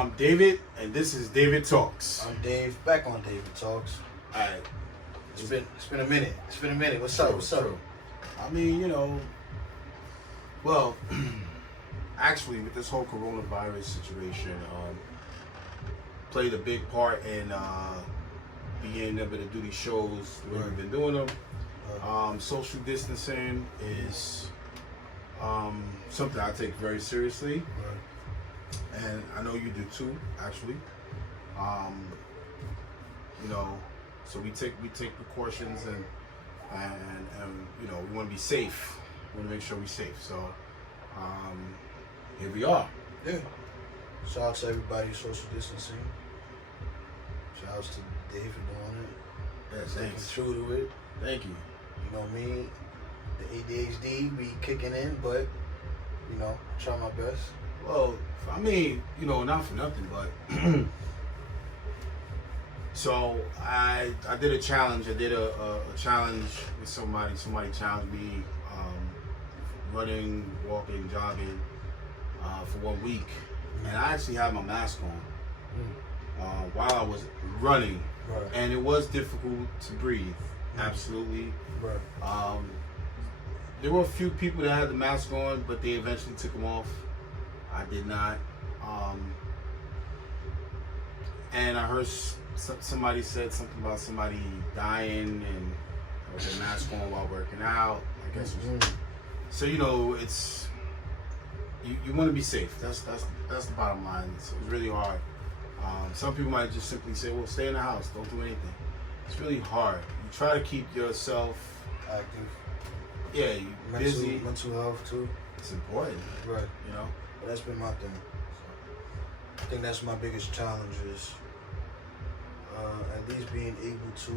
I'm David, and this is David Talks. I'm Dave, back on David Talks. All right. It's been a minute. What's up? I mean, well, actually, with this whole coronavirus situation, played a big part in being able to do these shows the way we've been doing them. Social distancing is something I take very seriously. And I know you do too, actually. So we take precautions and we want to be safe. We want to make sure we're safe. So here we are. Yeah. Shout out to everybody social distancing. Shout out to Dave for doing it. Yeah, Sticking thanks. true to it. Thank you. You know me, the ADHD be kicking in, but try my best. Well, I mean, not for nothing, but so I did a challenge. I did a challenge with somebody. Somebody challenged me running, walking, jogging for 1 week, and I actually had my mask on while I was running, Right. and it was difficult to breathe. Absolutely. Right. There were a few people that had the mask on, but they eventually took them off. I did not. And I heard somebody said something about somebody dying and with their mask on while working out. I guess. So it's you want to be safe. That's the bottom line. It's really hard. Some people might just simply say, "Well, stay in the house. Don't do anything." It's really hard. You try to keep yourself Active. Yeah, you busy. Mental health too. It's important. Right. But that's been my thing. I think that's my biggest challenge is at least being able to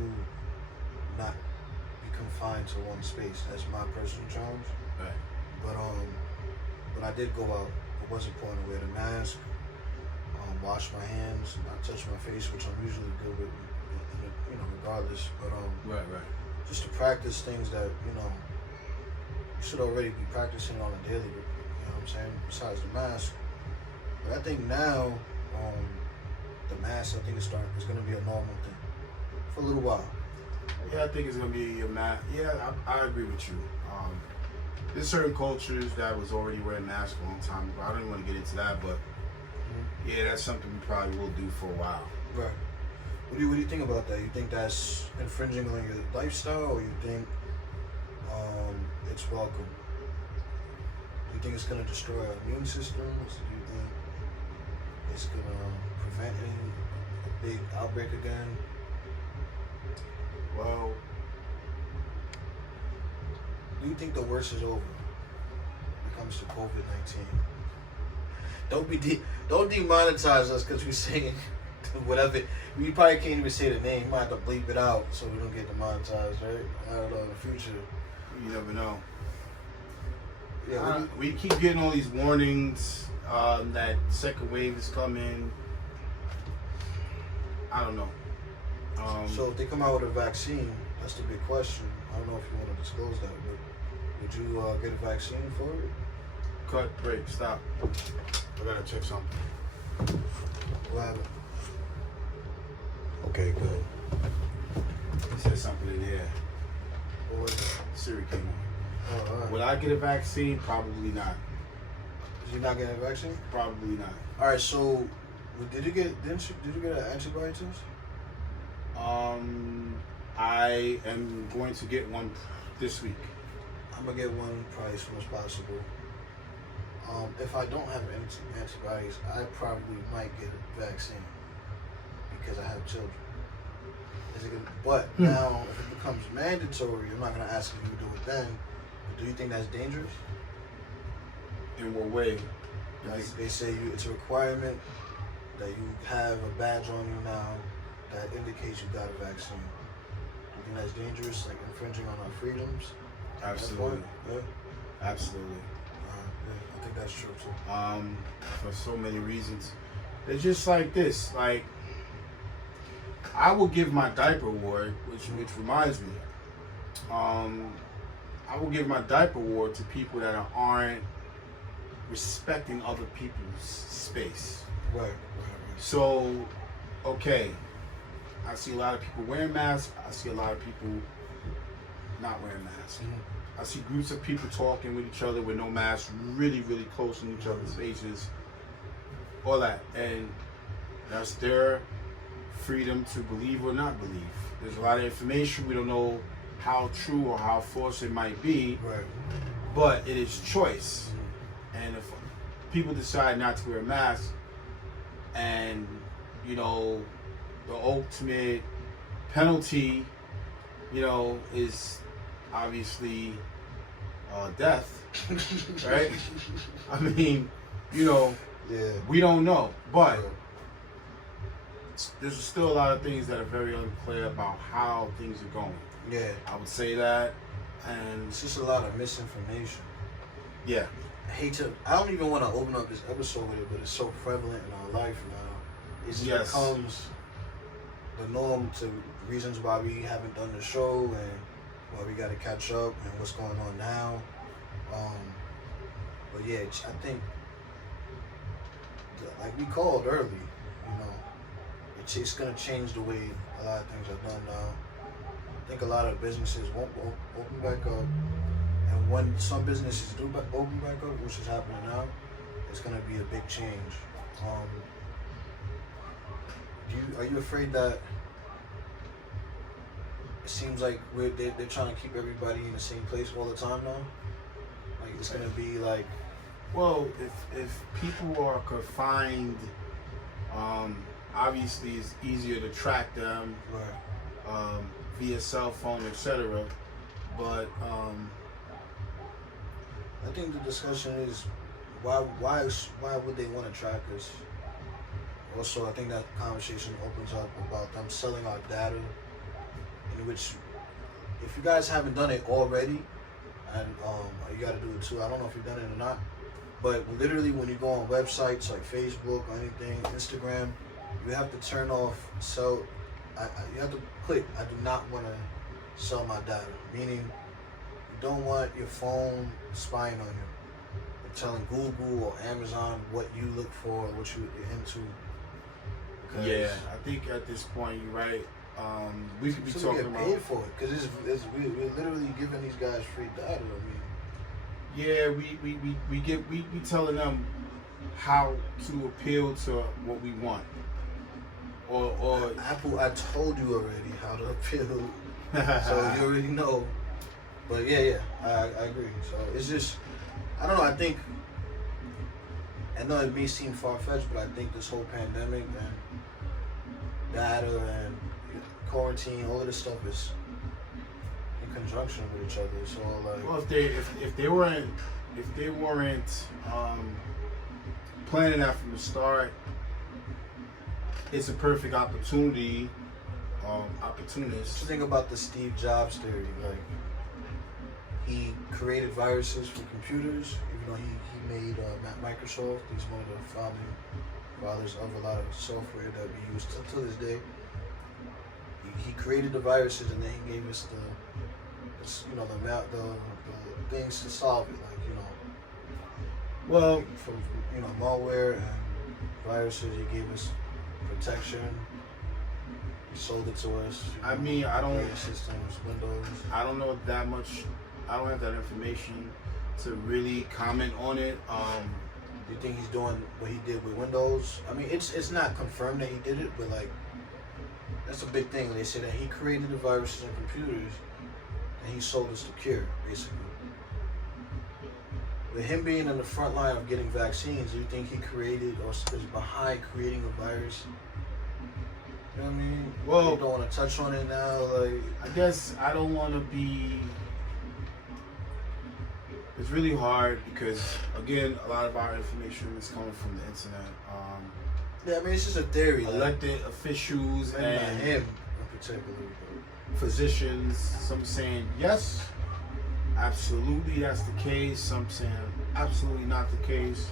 not be confined to one space. That's my personal challenge. Right. But when I did go out, it was important to wear the mask, wash my hands, not touch my face, which I'm usually good with, regardless. But Right. just to practice things that you should already be practicing on a daily. You know what I'm saying? Besides the mask. But I think now, the mask, I think it's going to be a normal thing for a little while. Yeah, I think it's gonna be a Yeah, I agree with you. There's certain cultures that was already wearing masks a long time ago. I don't even want to get into that, but yeah, that's something we probably will do for a while. Right. What do you think about that? You think that's infringing on your lifestyle, or you think it's welcome? Do you think it's going to destroy our immune systems? Do you think it's going to prevent a big outbreak again? Well, Do you think the worst is over when it comes to COVID-19? Don't demonetize us because we're saying whatever. We probably can't even say the name. We might have to bleep it out so we don't get demonetized, right? I don't know, in the future. you never know. Yeah, We keep getting all these warnings that second wave is coming. I don't know. so if they come out with a vaccine, that's the big question. I don't know if you want to disclose that, but would you get a vaccine for it? Cut, break, stop. I gotta check something. What happened? Okay, good. He said something in there. What was it? Siri came on. Oh, all right. Will I get a vaccine? Probably not. Did you not get a vaccine? Probably not. All right. So, did you get an antibody test? I am going to get one this week. I'm gonna get one probably as soon as possible. If I don't have antibodies, I probably might get a vaccine because I have children. Is it gonna, but now, if it becomes mandatory, I'm not gonna ask if you do it then. But do you think that's dangerous? In what way? Like they say, it's a requirement that you have a badge on you now that indicates you got a vaccine. Do you think that's dangerous, like infringing on our freedoms? Absolutely. Yeah. Absolutely. Yeah, I think that's true too. For so many reasons. It's just like this. Like, I will give my diaper award, which reminds me. I will give my diaper award to people that aren't respecting other people's space. Right. So, okay, I see a lot of people wearing masks. I see a lot of people not wearing masks. Mm-hmm. I see groups of people talking with each other with no masks, really, really close in each other's faces. All that, and that's their freedom to believe or not believe. There's a lot of information we don't know how true or how false it might be, Right. but it is choice. And if people decide not to wear a mask, and you know, the ultimate penalty, you know, is obviously death, right? I mean, you know, Yeah. we don't know, but Yeah. there's still a lot of things that are very unclear about how things are going. Yeah. I would say that, and It's just a lot of misinformation. yeah, I don't even want to open up this episode with it, but it's so prevalent in our life now. It just Yes. becomes the norm to reasons why we haven't done the show and why we got to catch up and what's going on now. But yeah, I think, like we called early, you know, it's going to change the way a lot of things are done now. I think a lot of businesses won't open back up. And when some businesses do open back up, which is happening now, it's going to be a big change. Are you afraid that it seems like they're trying to keep everybody in the same place all the time now? Like it's going to be like... well, if people are confined, obviously it's easier to track them Right. via cell phone, etc. But I think the discussion is why would they want to track us? Also, I think that conversation opens up about them selling our data, in which, if you guys haven't done it already, and you got to do it too. I don't know if you've done it or not, but literally when you go on websites like Facebook or anything, Instagram, you have to turn off you have to click, I do not want to sell my data, meaning you don't want your phone spying on you and telling Google or Amazon what you look for, what you're into. yeah, I think at this point you're right. We could be so talking we get about paid for it because we're literally giving these guys free data. I mean, yeah, we telling them how to appeal to what we want. Or Apple, I told you already how to appeal, so you already know. But yeah, I agree. So it's just, I don't know. I think, I know it may seem far fetched, but I think this whole pandemic and data and quarantine, all of this stuff is in conjunction with each other. So like, well, if they weren't planning that from the start, it's a perfect opportunity. Opportunist. just think about the Steve Jobs theory. Like, he created viruses for computers, even though he made Microsoft. He's one of the founding fathers of a lot of software that we use to this day. He created the viruses, and then he gave us the things to solve it. Like, you know, Well, from malware and viruses, he gave us protection. He sold it to us. I mean, I don't- operating systems, Windows. I don't know that much. I don't have that information to really comment on it. Do you think he's doing what he did with Windows? I mean, it's not confirmed that he did it, but like, that's a big thing. They say that he created the viruses and computers, and he sold us the cure, basically. With him being in the front line of getting vaccines, do you think he created or is behind creating a virus? You know what I mean? Well- you don't want to touch on it now, like. I guess I don't want to be. It's really hard because, again, a lot of our information is coming from the internet. Yeah, I mean, it's just a theory. Like, Elected officials maybe not and him in particular. physicians, some saying yes, absolutely that's the case. Some saying absolutely not the case.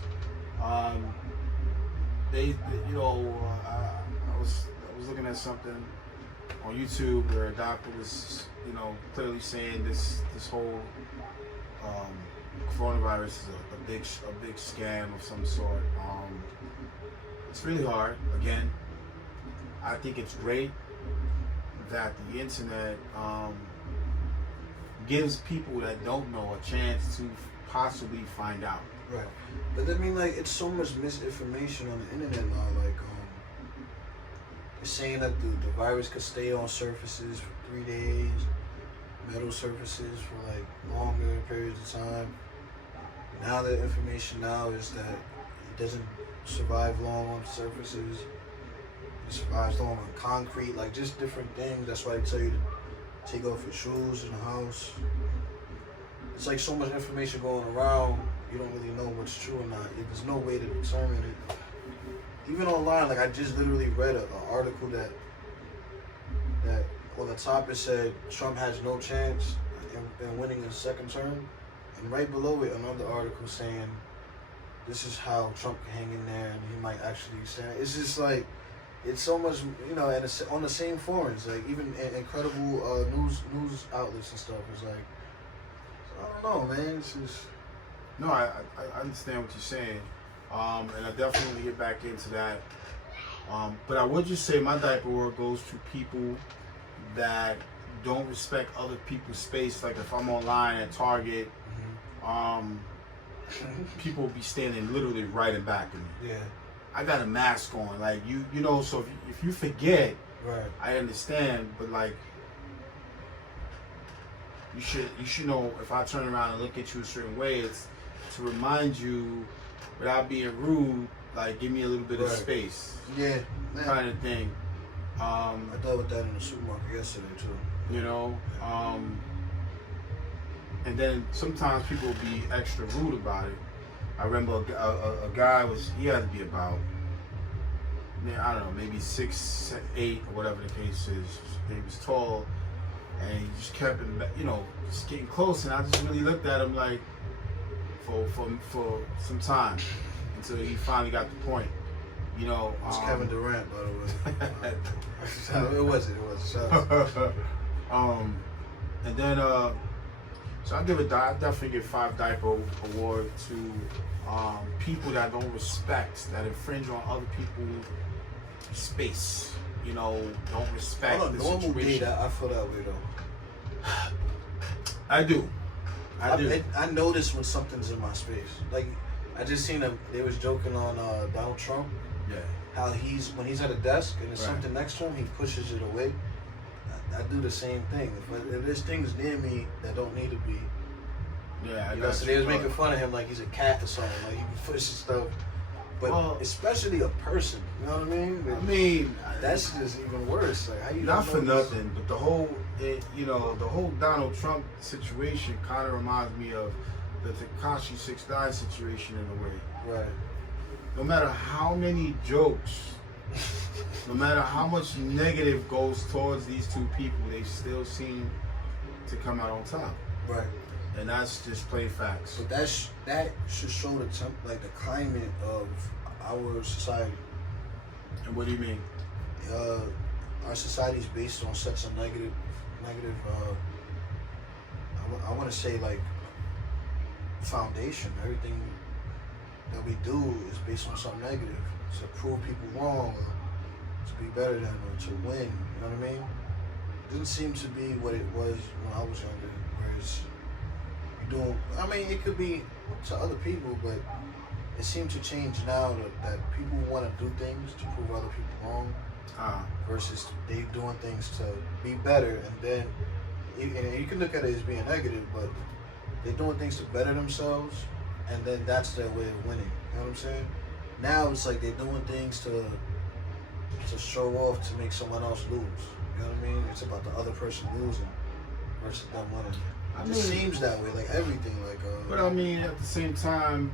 I was looking at something on YouTube where a doctor was, clearly saying this whole coronavirus is a big scam of some sort. It's really hard. Again, I think it's great that the internet gives people that don't know a chance to possibly find out. Right. But I mean, like, it's so much misinformation on the internet now. Like, it's saying that the virus could stay on surfaces for 3 days, metal surfaces for like longer periods of time. Now the information now is that it doesn't survive long on surfaces. It survives long on concrete, like just different things. That's why they tell you to take off your shoes in the house. It's like so much information going around, you don't really know what's true or not. There's no way to determine it. Even online, like I just literally read an article that on the top it said Trump has no chance in winning his second term, and right below it another article saying this is how Trump can hang in there and he might actually stand. It's just like it's so much, you know, and it's on the same forums, like even incredible news outlets and stuff. It's like, I don't know, man. It's just no. I understand what you're saying, and I definitely get back into that. But I would just say my diaper war goes to people that don't respect other people's space. Like if I'm online at Target, people will be standing literally right in back of me. yeah, I got a mask on, like you know. So if you forget, right. I understand, but like you should know if I turn around and look at you a certain way, it's to remind you without being rude, like give me a little bit of Right. space, Yeah, man. kind of thing. I dealt with that in the supermarket yesterday too. You know, and then sometimes people will be extra rude about it. I remember a guy he had to be about, I don't know, maybe 6'8" or whatever the case is. He was tall, and he just kept him, you know, just getting close. And I just really looked at him like for some time until he finally got the point. You know, It's Kevin Durant, by the way. It was. And then so I definitely give 5 diaper award to people that don't respect, that infringe on other people's space. You know, don't respect On a the normal situation. day, I feel that way though. I do. I notice when something's in my space. Like I just seen them. They was joking on Donald Trump. Yeah. How when he's at a desk and there's Right. something next to him, he pushes it away. I do the same thing. If there's things near me that don't need to be, Yeah. you know, so they was making fun of him like he's a cat or something. Like he pushes stuff. But Well, especially a person, you know what I mean? I mean, That's just even worse. Like how you not don't for notice- nothing, but the whole Donald Trump situation kind of reminds me of the Tekashi 6ix9ine situation in a way. Right. No matter how many jokes, no matter how much negative goes towards these two people, they still seem to come out on top. Right. And that's just plain facts. So that should show the the climate of our society. And what do you mean? Our society is based on such a negative. I want to say like foundation. Everything that we do is based on something negative to prove people wrong, or to be better than, or to win. You know what I mean? It didn't seem to be what it was when I was younger. Whereas I mean, it could be to other people, but it seems to change now that people want to do things to prove other people wrong versus they doing things to be better. And then you can look at it as being negative, but they're doing things to better themselves, and then that's their way of winning. You know what I'm saying? Now it's like they're doing things to show off, to make someone else lose. You know what I mean? It's about the other person losing versus them winning. It just seems that way, like everything, like. But I mean, at the same time,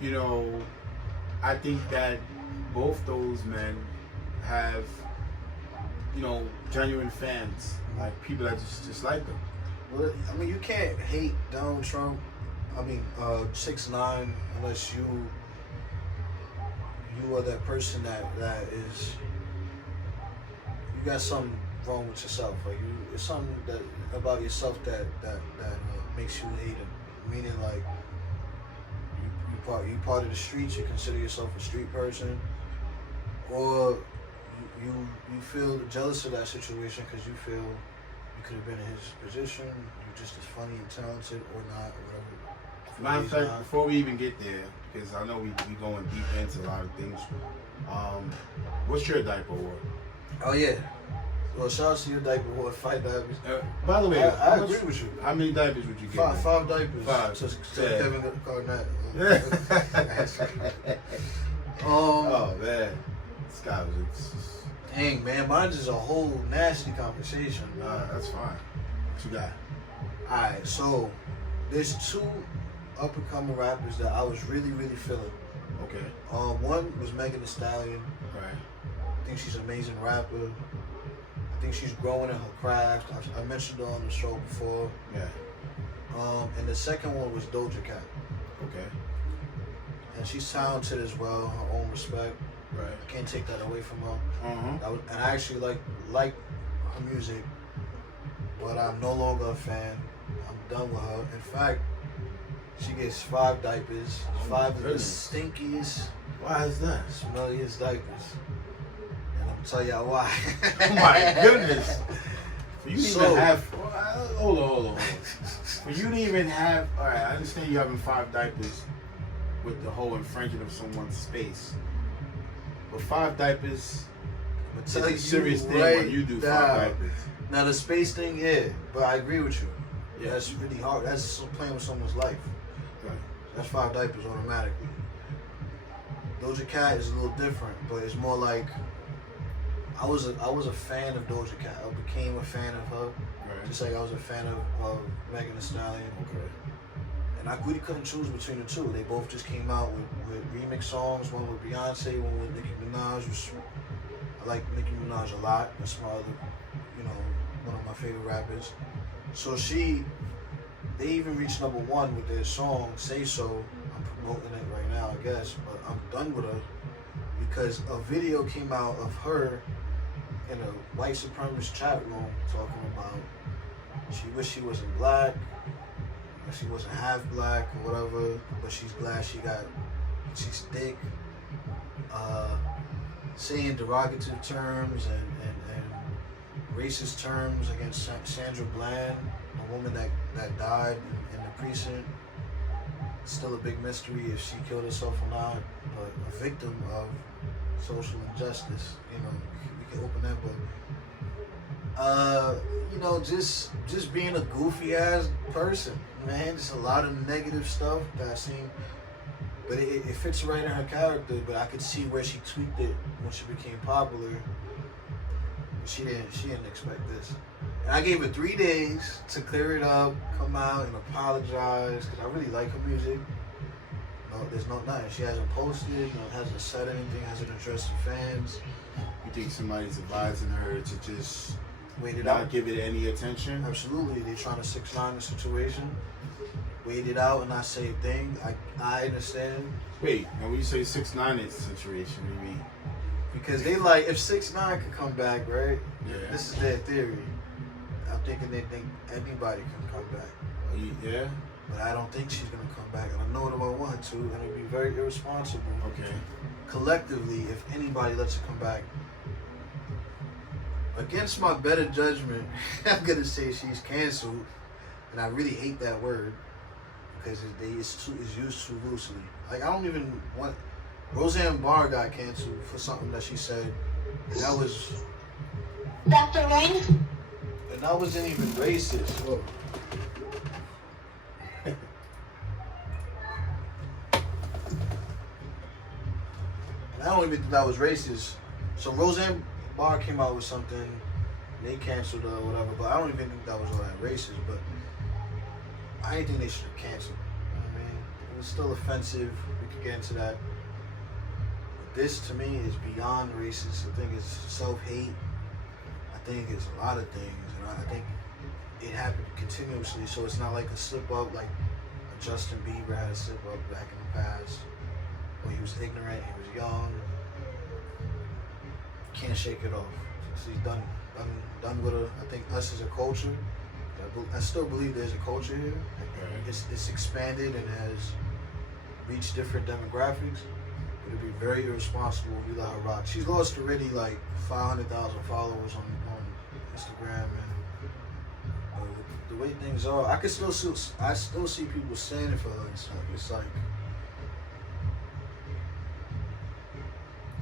you know, I think that both those men have, you know, genuine fans, like people that just like them. Well, I mean, you can't hate Donald Trump. I mean, 6ix9ine, unless you are that person that is. You got something wrong with yourself. Like it's something that about yourself that makes you hate him. Meaning like you part of the streets. You consider yourself a street person, or you feel jealous of that situation because you feel you could have been in his position. You're just as funny and talented, or not, or whatever. Matter of fact, before we even get there, because I know we going deep into a lot of things. What's your diaper award? Oh yeah. Well, shout out to your diaper award, 5 diapers. By the way, I agree with you. How many diapers would you get? Five diapers. 5. To Yeah. Kevin Garnett. Oh man, Scott was. Dang man, mine is a whole nasty conversation. That's fine. What you got? Alright, so there's 2 up and coming rappers that I was really feeling. Okay. One was Megan Thee Stallion. Right. I think she's an amazing rapper. I think she's growing in her craft. I mentioned her on the show before. Yeah. And the second one was Doja Cat. Okay. And she's talented as well, her own respect. Right. I can't take that away from her. Uh-huh. And I actually like her music, but I'm no longer a fan. I'm done with her. In fact, she gets 5 diapers, 5 of the stinkiest, Why is that? smelliest diapers. And I'm gonna tell y'all why. Oh my goodness. For you to So- even have. Hold on. For you to even have. Alright, I understand you having 5 diapers with the whole infringement of someone's space. But 5 diapers I'm is gonna tell a you serious thing right when you do 5 now. diapers. Now the space thing, yeah, but I agree with you. Yeah. That's really hard. That's playing with someone's life. Right. That's 5 diapers automatically. Doja Cat is a little different, but it's more like I was a fan of Doja Cat. I became a fan of her, Right. just like I was a fan of Megan Thee Stallion. Okay. And I really couldn't choose between the 2. They both just came out with remix songs. One with Beyonce, one with Nicki Minaj. I like Nicki Minaj a lot. That's my other, one of my favorite rappers. So they even reached #1 with their song "Say So." I'm promoting it right now, I guess, but I'm done with her because a video came out of her in a white supremacist chat room talking about she wished she wasn't black, or she wasn't half black or whatever, but she's glad she's thick. Saying derogative terms and racist terms against Sandra Bland, a woman that died in the precinct. It's still a big mystery if she killed herself or not, but a victim of social injustice. We can open that book. Just being a goofy ass person, man. Just a lot of negative stuff that I seen. But it fits right in her character, but I could see where she tweaked it when she became popular. She didn't expect this. And I gave her 3 days to clear it up, come out and apologize, because I really like her music. No, there's nothing. She hasn't posted, hasn't said anything, hasn't addressed her fans. You think somebody's advising her to just Wait it not out. give it any attention? Absolutely. They're trying to 6ix9ine the situation. Wait it out and not say a thing. I understand. Wait, now when you say 6ix9ine is the situation, what do you mean? Because they like, if 6ix9ine could come back, right? Yeah. This is their theory. I'm thinking they think anybody can come back. Yeah? But I don't think she's going to come back. And I know that I want her to. And it would be very irresponsible. Okay. Collectively, if anybody lets her come back. Against my better judgment, I'm going to say she's canceled. And I really hate that word. Because it's used too loosely. Like, I don't even want... Roseanne Barr got canceled for something that she said. And that was... Dr. Rain? And that wasn't even racist. Whoa. And I don't even think that was racist. So Roseanne Barr came out with something, they canceled her or whatever, but I don't even think that was all that racist, but I didn't think they should have canceled. You know what I mean? It was still offensive. We could get into that. But this, to me, is beyond racist. I think it's self-hate. I think it's a lot of things. And I think it happened continuously, so it's not like a slip-up like Justin Bieber had a slip-up back in the past when he was ignorant, he was young. Can't shake it off. So he's done with her. I think us as a culture, I still believe there's a culture here. It's expanded and has reach different demographics. But it'd be very irresponsible if we let her rock. She's lost already like 500,000 followers on Instagram, and the way things are, I still see people standing for her and stuff. It's like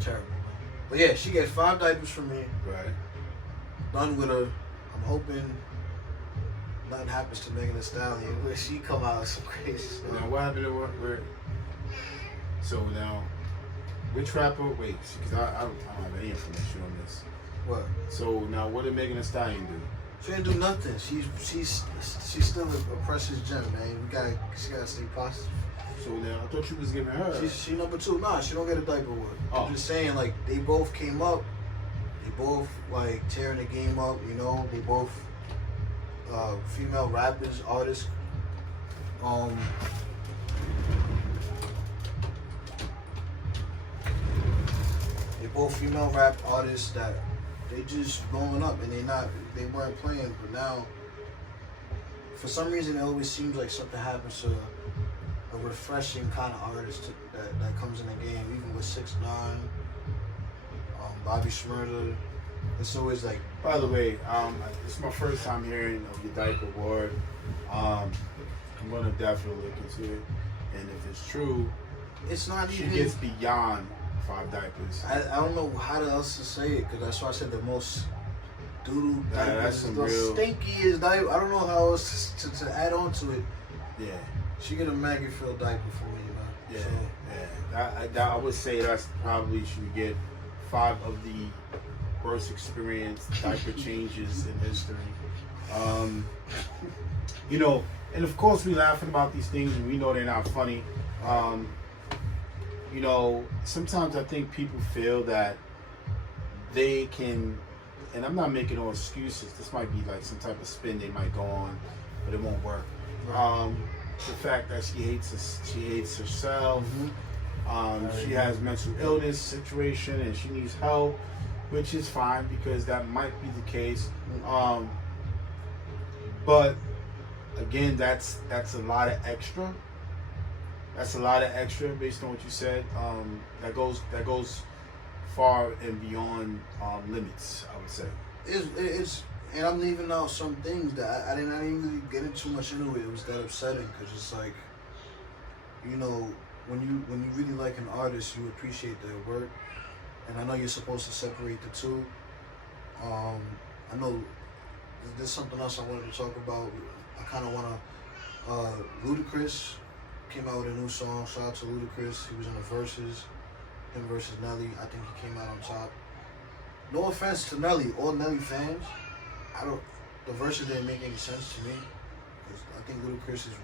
terrible. But yeah, she gets 5 diapers from me. Right. Done with her. I'm hoping nothing happens to Megan Thee Stallion where she come out with some crazy stuff. Now what happened to where? So now, which rapper? Wait, because I don't have any information on this. What? So now, what did Megan Thee Stallion do? She didn't do nothing. She's still a precious gem, man. She gotta stay positive. So now, I thought you was giving her. She number 2. Nah, she don't get a diaper award. Oh. I'm just saying, like, they both came up. They both like tearing the game up. You know, they both female rappers, artists. They both female rap artists that they just blowing up, and they weren't playing, but now for some reason it always seems like something happens to a refreshing kind of artist that comes in the game, even with 6ix9ine, Bobby Shmurda. It's always like. By the way, it's my first time hearing of your diaper award. I'm gonna definitely look into it, and if it's true, it's not she even. gets beyond 5 diapers. I don't know how else to say it, because that's why I said the most doodle diapers. That's some the real. stinkiest diaper. I don't know how else to add on to it. Yeah. She get a Maggie Phil diaper for me, man. Yeah, So, yeah. I would say that's probably should get 5 of the worst experience diaper changes in history. You know, and of course we laughing about these things and we know they're not funny. You know, sometimes I think people feel that they can, and I'm not making no excuses. This might be like some type of spin they might go on, but it won't work. The fact that she hates herself. She has mental illness situation and she needs help, which is fine because that might be the case. But again, that's a lot of extra. That's a lot of extra based on what you said. That goes far and beyond limits, I would say. it's and I'm leaving out some things that I didn't even really get into too much into it. It was that upsetting because it's like, you know, when you really like an artist, you appreciate their work, and I know you're supposed to separate the two. I know there's something else I wanted to talk about. I kind of want to. Ludacris came out with a new song. Shout out to Ludacris. He was in the verses. Him versus Nelly. I think he came out on top. No offense to Nelly or Nelly fans. The verses didn't make any sense to me. I think Ludacris is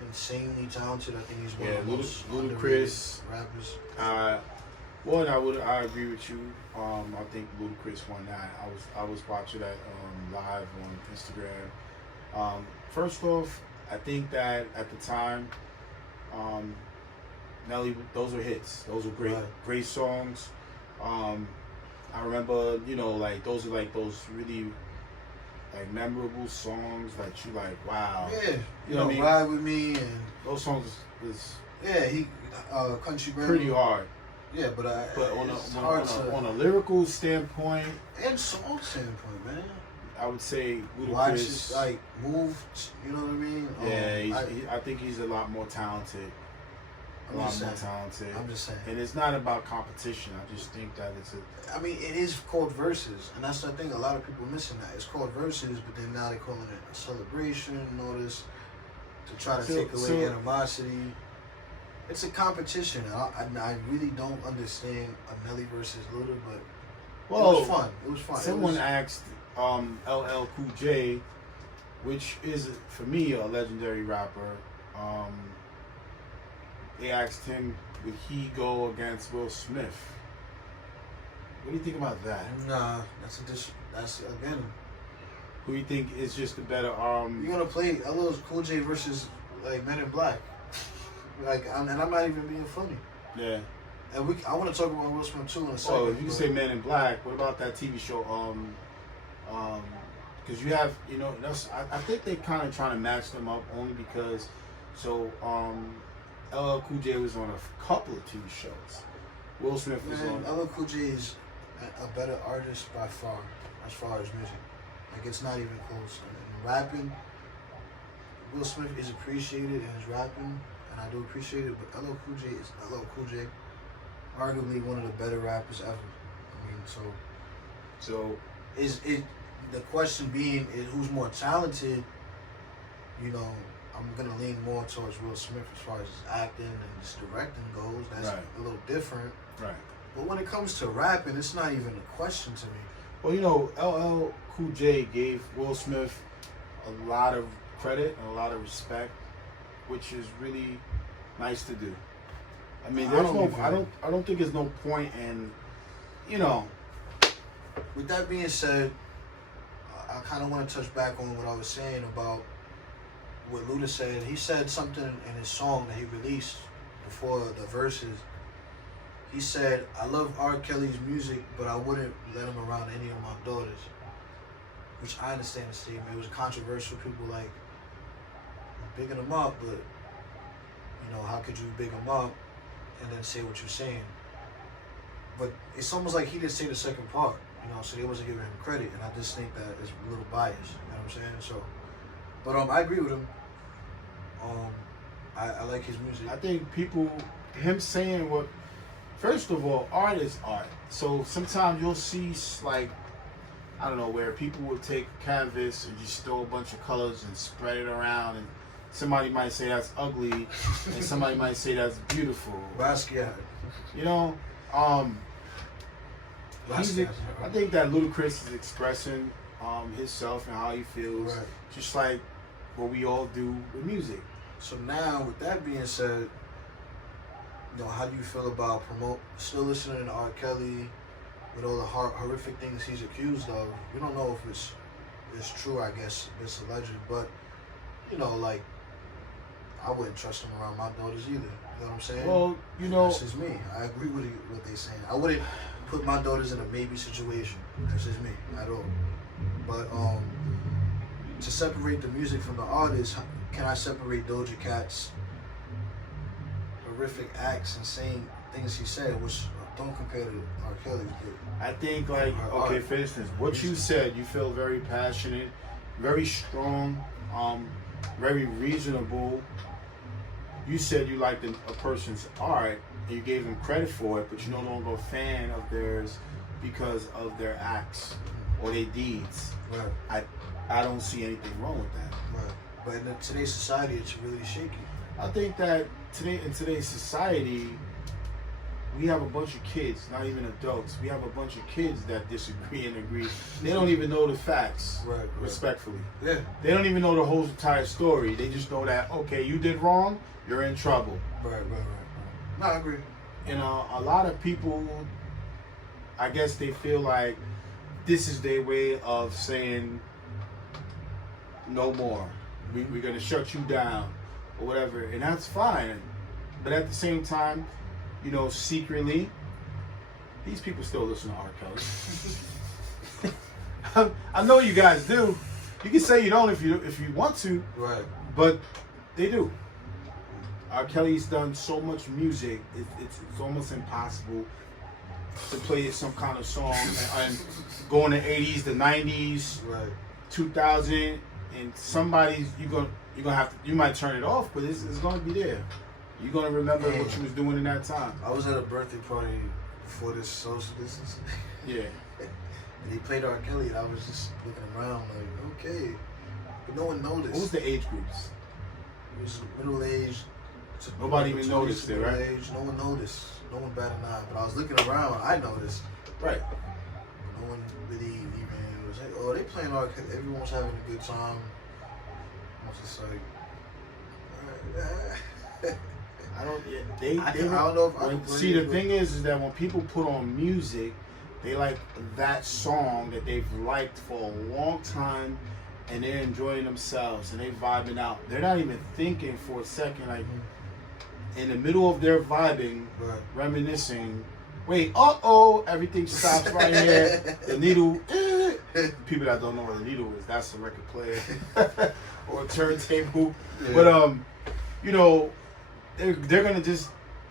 insanely talented. I think he's one of the most Ludacris rappers. One, I agree with you. I think Ludacris won that. I was watching that live on Instagram. First off, I think that at the time, Nelly, those were hits. Those were great songs. I remember, you know, like those are like those really like memorable songs that you like. Wow. Yeah, you know what I mean? Ride With Me and those songs was he Country Grammar. pretty hard. Yeah, but on a lyrical standpoint and song standpoint, man. I would say Watch Ludacris, it, like moved. You know what I mean? Yeah, I think he's a lot more talented. I'm just saying. And it's not about competition. I just think that it's a. I mean, it is called verses, and that's the thing. A lot of people missing that. It's called verses, but then now they're calling it a celebration and all this to try to take away animosity. It's a competition. I really don't understand a Nelly versus Luda, but it was fun. It was fun. Someone asked LL Cool J, which is for me a legendary rapper. They asked him, would he go against Will Smith? What do you think about that? Nah, that's again. Who do you think is just the better? You're gonna play LL Cool J versus like Men in Black, and I'm not even being funny. Yeah. And I want to talk about Will Smith too in a second. Oh, if you say Men in Black, what about that TV show? Because you have, you know, I think they kind of trying to match them up only because, LL Cool J was on a couple of TV shows. Will Smith was Man, on. LL Cool J is a better artist by far as far as music. Like, it's not even close. And rapping, Will Smith is appreciated in his rapping, and I do appreciate it, but LL Cool J is LL Cool J, arguably one of the better rappers ever. I mean, So is it the question being is who's more talented? You know, I'm gonna lean more towards Will Smith as far as his acting and his directing goes. That's Right. a little different. right. But when it comes to rapping, it's not even a question to me. Well, you know, LL Cool J gave Will Smith a lot of credit and a lot of respect, which is really nice to do. I mean, I don't think there's no point in, you know. With that being said, I kind of want to touch back on what I was saying about what Luda said. He said something in his song that he released before the verses. He said, "I love R. Kelly's music, but I wouldn't let him around any of my daughters." Which I understand the statement. It was controversial. People like bigging him up, but you know, how could you big him up and then say what you're saying? But it's almost like he didn't say the second part, you know, so they wasn't giving him credit, and I just think that it's a little biased, you know what I'm saying? So, but I agree with him. I like his music. I think him saying what, first of all, art is art. So sometimes you'll see, like, I don't know, where people will take canvas and just throw a bunch of colors and spread it around, and somebody might say that's ugly, and somebody might say that's beautiful. Basquiat. You know, I think that Ludacris is expressing himself and how he feels, Right. just like what we all do with music. So now, with that being said, you know, how do you feel about still listening to R. Kelly with all the horrific things he's accused of? We don't know if it's true, I guess. It's alleged, but, you know, like, I wouldn't trust him around my daughters either. You know what I'm saying? Well, you know, that's just me. I agree with what they're saying. I wouldn't put my daughters in a maybe situation. That's just me at all. But to separate the music from the artist, can I separate Doja Cat's horrific acts and saying things he said, which don't compare to R. Kelly? I think, like, okay, for instance, what you said, you feel very passionate, very strong, very reasonable. You said you liked a person's art, and you gave them credit for it, but you're no longer a fan of theirs because of their acts or their deeds. Right. I don't see anything wrong with that. Right. But in today's society, it's really shaky. I think that in today's society, we have a bunch of kids, not even adults. We have a bunch of kids that disagree and agree. They don't even know the facts, Right. respectfully. Yeah. They don't even know the whole entire story. They just know that, okay, you did wrong, you're in trouble. Right. No, I agree. And a lot of people, I guess they feel like this is their way of saying no more. We're going to shut you down or whatever. And that's fine. But at the same time, you know, secretly, these people still listen to R. Kelly. I know you guys do. You can say you don't if you want to. Right. But they do. R. Kelly's done so much music, it's almost impossible to play some kind of song and go in the 80s, the 90s, Right. 2000, and you might turn it off, but it's gonna be there. You're gonna remember what you was doing in that time. I was at a birthday party before this social distancing. Yeah. And he played R. Kelly, and I was just looking around like, okay. But no one noticed. What was the age groups? It was middle-aged. Nobody even noticed it, right? Middle-aged. No one noticed. No one batted an eye. But I was looking around, I noticed. Right. No one really even was like, oh, they playing R. Kelly. Everyone was having a good time. I was just like, I don't. I don't know if I can see, the believe thing is that when people put on music, they like that song that they've liked for a long time, and they're enjoying themselves and they vibing out. They're not even thinking for a second, like in the middle of their vibing, Right. reminiscing. Wait, everything stops right here. The needle. People that don't know what a needle is, that's a record player or a turntable. Yeah. But you know, they're gonna just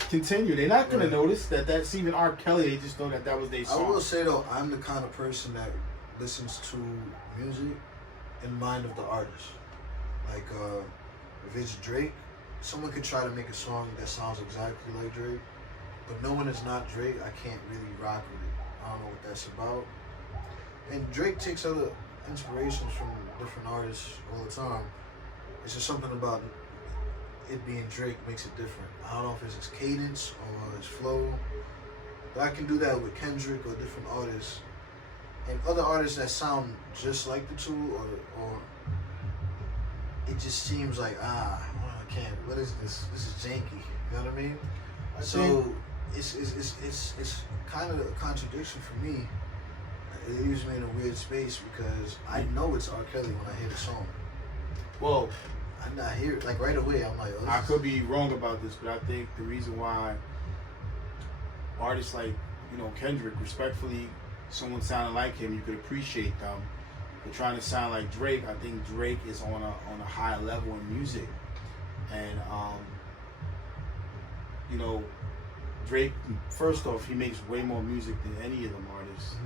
continue. They're not gonna notice that that's even R. Kelly. They just know that was their I song. will say though, I'm the kind of person that listens to music in mind of the artist. Like, if it's Drake, someone could try to make a song that sounds exactly like Drake, but knowing it's not Drake, I can't really rock with it. I don't know what that's about. And Drake takes other inspirations from different artists all the time. It's just something about it being Drake makes it different. I don't know if it's his cadence or his flow, but I can do that with Kendrick or different artists. And other artists that sound just like the two, or it just seems like, I can't, what is this? This is janky. You know what I mean? So it's kind of a contradiction for me. It leaves me in a weird space because I know it's R. Kelly when I hear the song. Well, I hear it like right away. I'm like, I could be wrong about this, but I think the reason why artists like, Kendrick, respectfully, someone sounding like him, you could appreciate them. But trying to sound like Drake, I think Drake is on a higher level in music, and Drake, first off, he makes way more music than any of them artists.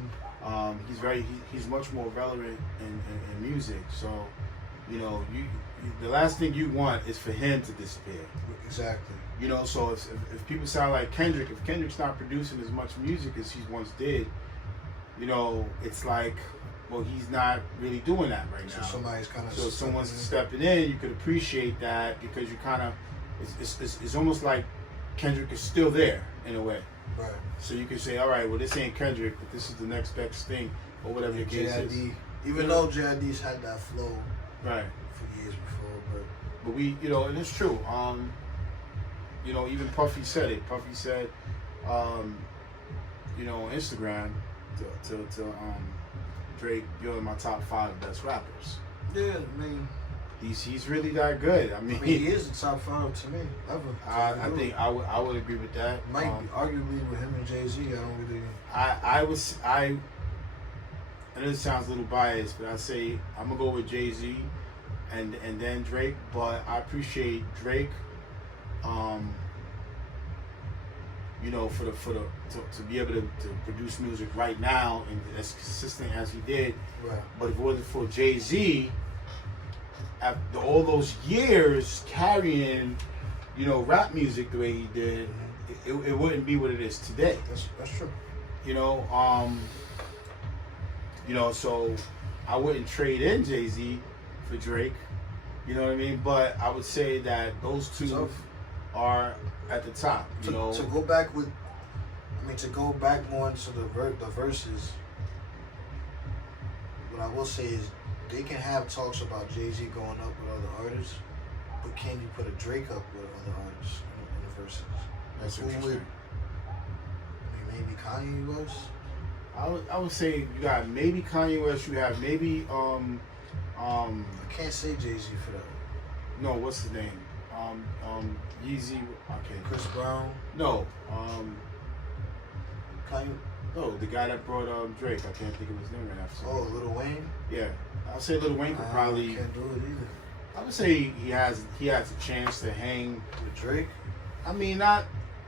He's much more relevant in music. So, the last thing you want is for him to disappear. Exactly. So if people sound like Kendrick, if Kendrick's not producing as much music as he once did, it's like, well, he's not really doing that right now. So someone's stepping in. You could appreciate that because you kind of, it's almost like Kendrick is still there in a way. Right. So you can say, all right, well, this ain't Kendrick, but this is the next best thing, or whatever the case is. Even though J.I.D.'s had that flow, right, for years before, but we, and it's true. Even Puffy said it. Puffy said, on Instagram to Drake, you're in my top 5 best rappers. Yeah, I mean, he's really that good. I mean, he is the top 5 to me ever. I think I would agree with that. Might be arguably with him and Jay-Z. I don't really. I know it sounds a little biased, but I say I'm gonna go with Jay-Z and then Drake. But I appreciate Drake. To be able to produce music right now and as consistent as he did. Right. But if it wasn't for Jay-Z, after all those years carrying, rap music the way he did, it wouldn't be what it is today. That's true. So I wouldn't trade in Jay-Z for Drake. You know what I mean? But I would say that those two are at the top. To go back more into the verses, what I will say is they can have talks about Jay-Z going up with other artists, but can you put a Drake up with other artists in the verses? That's interesting. Maybe Kanye West? I would say you got maybe Kanye West, you have maybe I can't say Jay-Z for that. No, what's his name? Yeezy. Okay. Chris Brown. No. Kanye. No, the guy that brought Drake. I can't think of his name right now. Oh, Lil Wayne. Yeah, I'll say Lil Wayne could probably. Can't do it either. I would say he has a chance to hang with Drake. I mean, not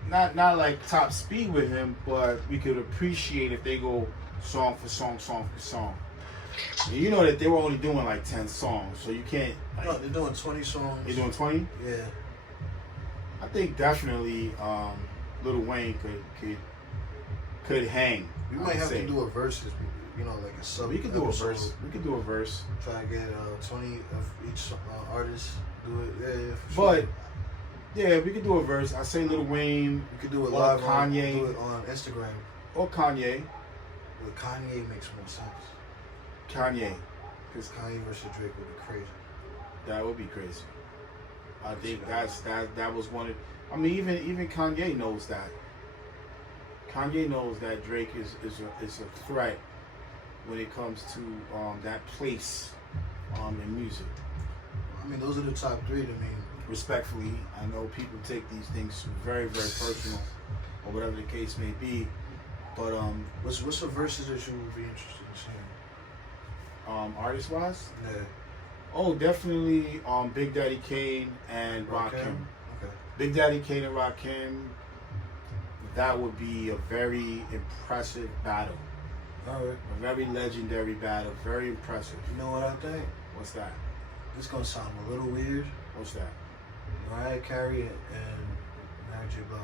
like top speed with him, but we could appreciate if they go song for song for song. And you know that they were only doing like 10 songs, so you can't. Like, no, they're doing 20 songs. They're doing 20? Yeah. I think definitely Lil Wayne could hang. We might have to do a verses, like a sub. We could do a verse. We could do a verse. Try to get 20 of each artist. Do it. Yeah, for sure. But yeah, we could do a verse. I say Lil Wayne. We could do it live. Kanye. Do it on Instagram. Or Kanye. But Kanye makes more sense. Kanye. Because Kanye versus Drake would be crazy. That would be crazy. I think that was one of. I mean, even Kanye knows that. Kanye knows that Drake is a threat when it comes to that place in music. I mean, those are the top 3 to me. Respectfully, I know people take these things very, very personal, or whatever the case may be. But what's the verses that you would be interested in seeing? Artist wise? Yeah. Oh, definitely Big Daddy Kane and Rakim. Okay. Big Daddy Kane and Rakim, that would be a very impressive battle. All right. A very legendary battle. Very impressive. You know what I think? What's that? This gonna sound a little weird. What's that? Mariah Carey and Mary J. Blige.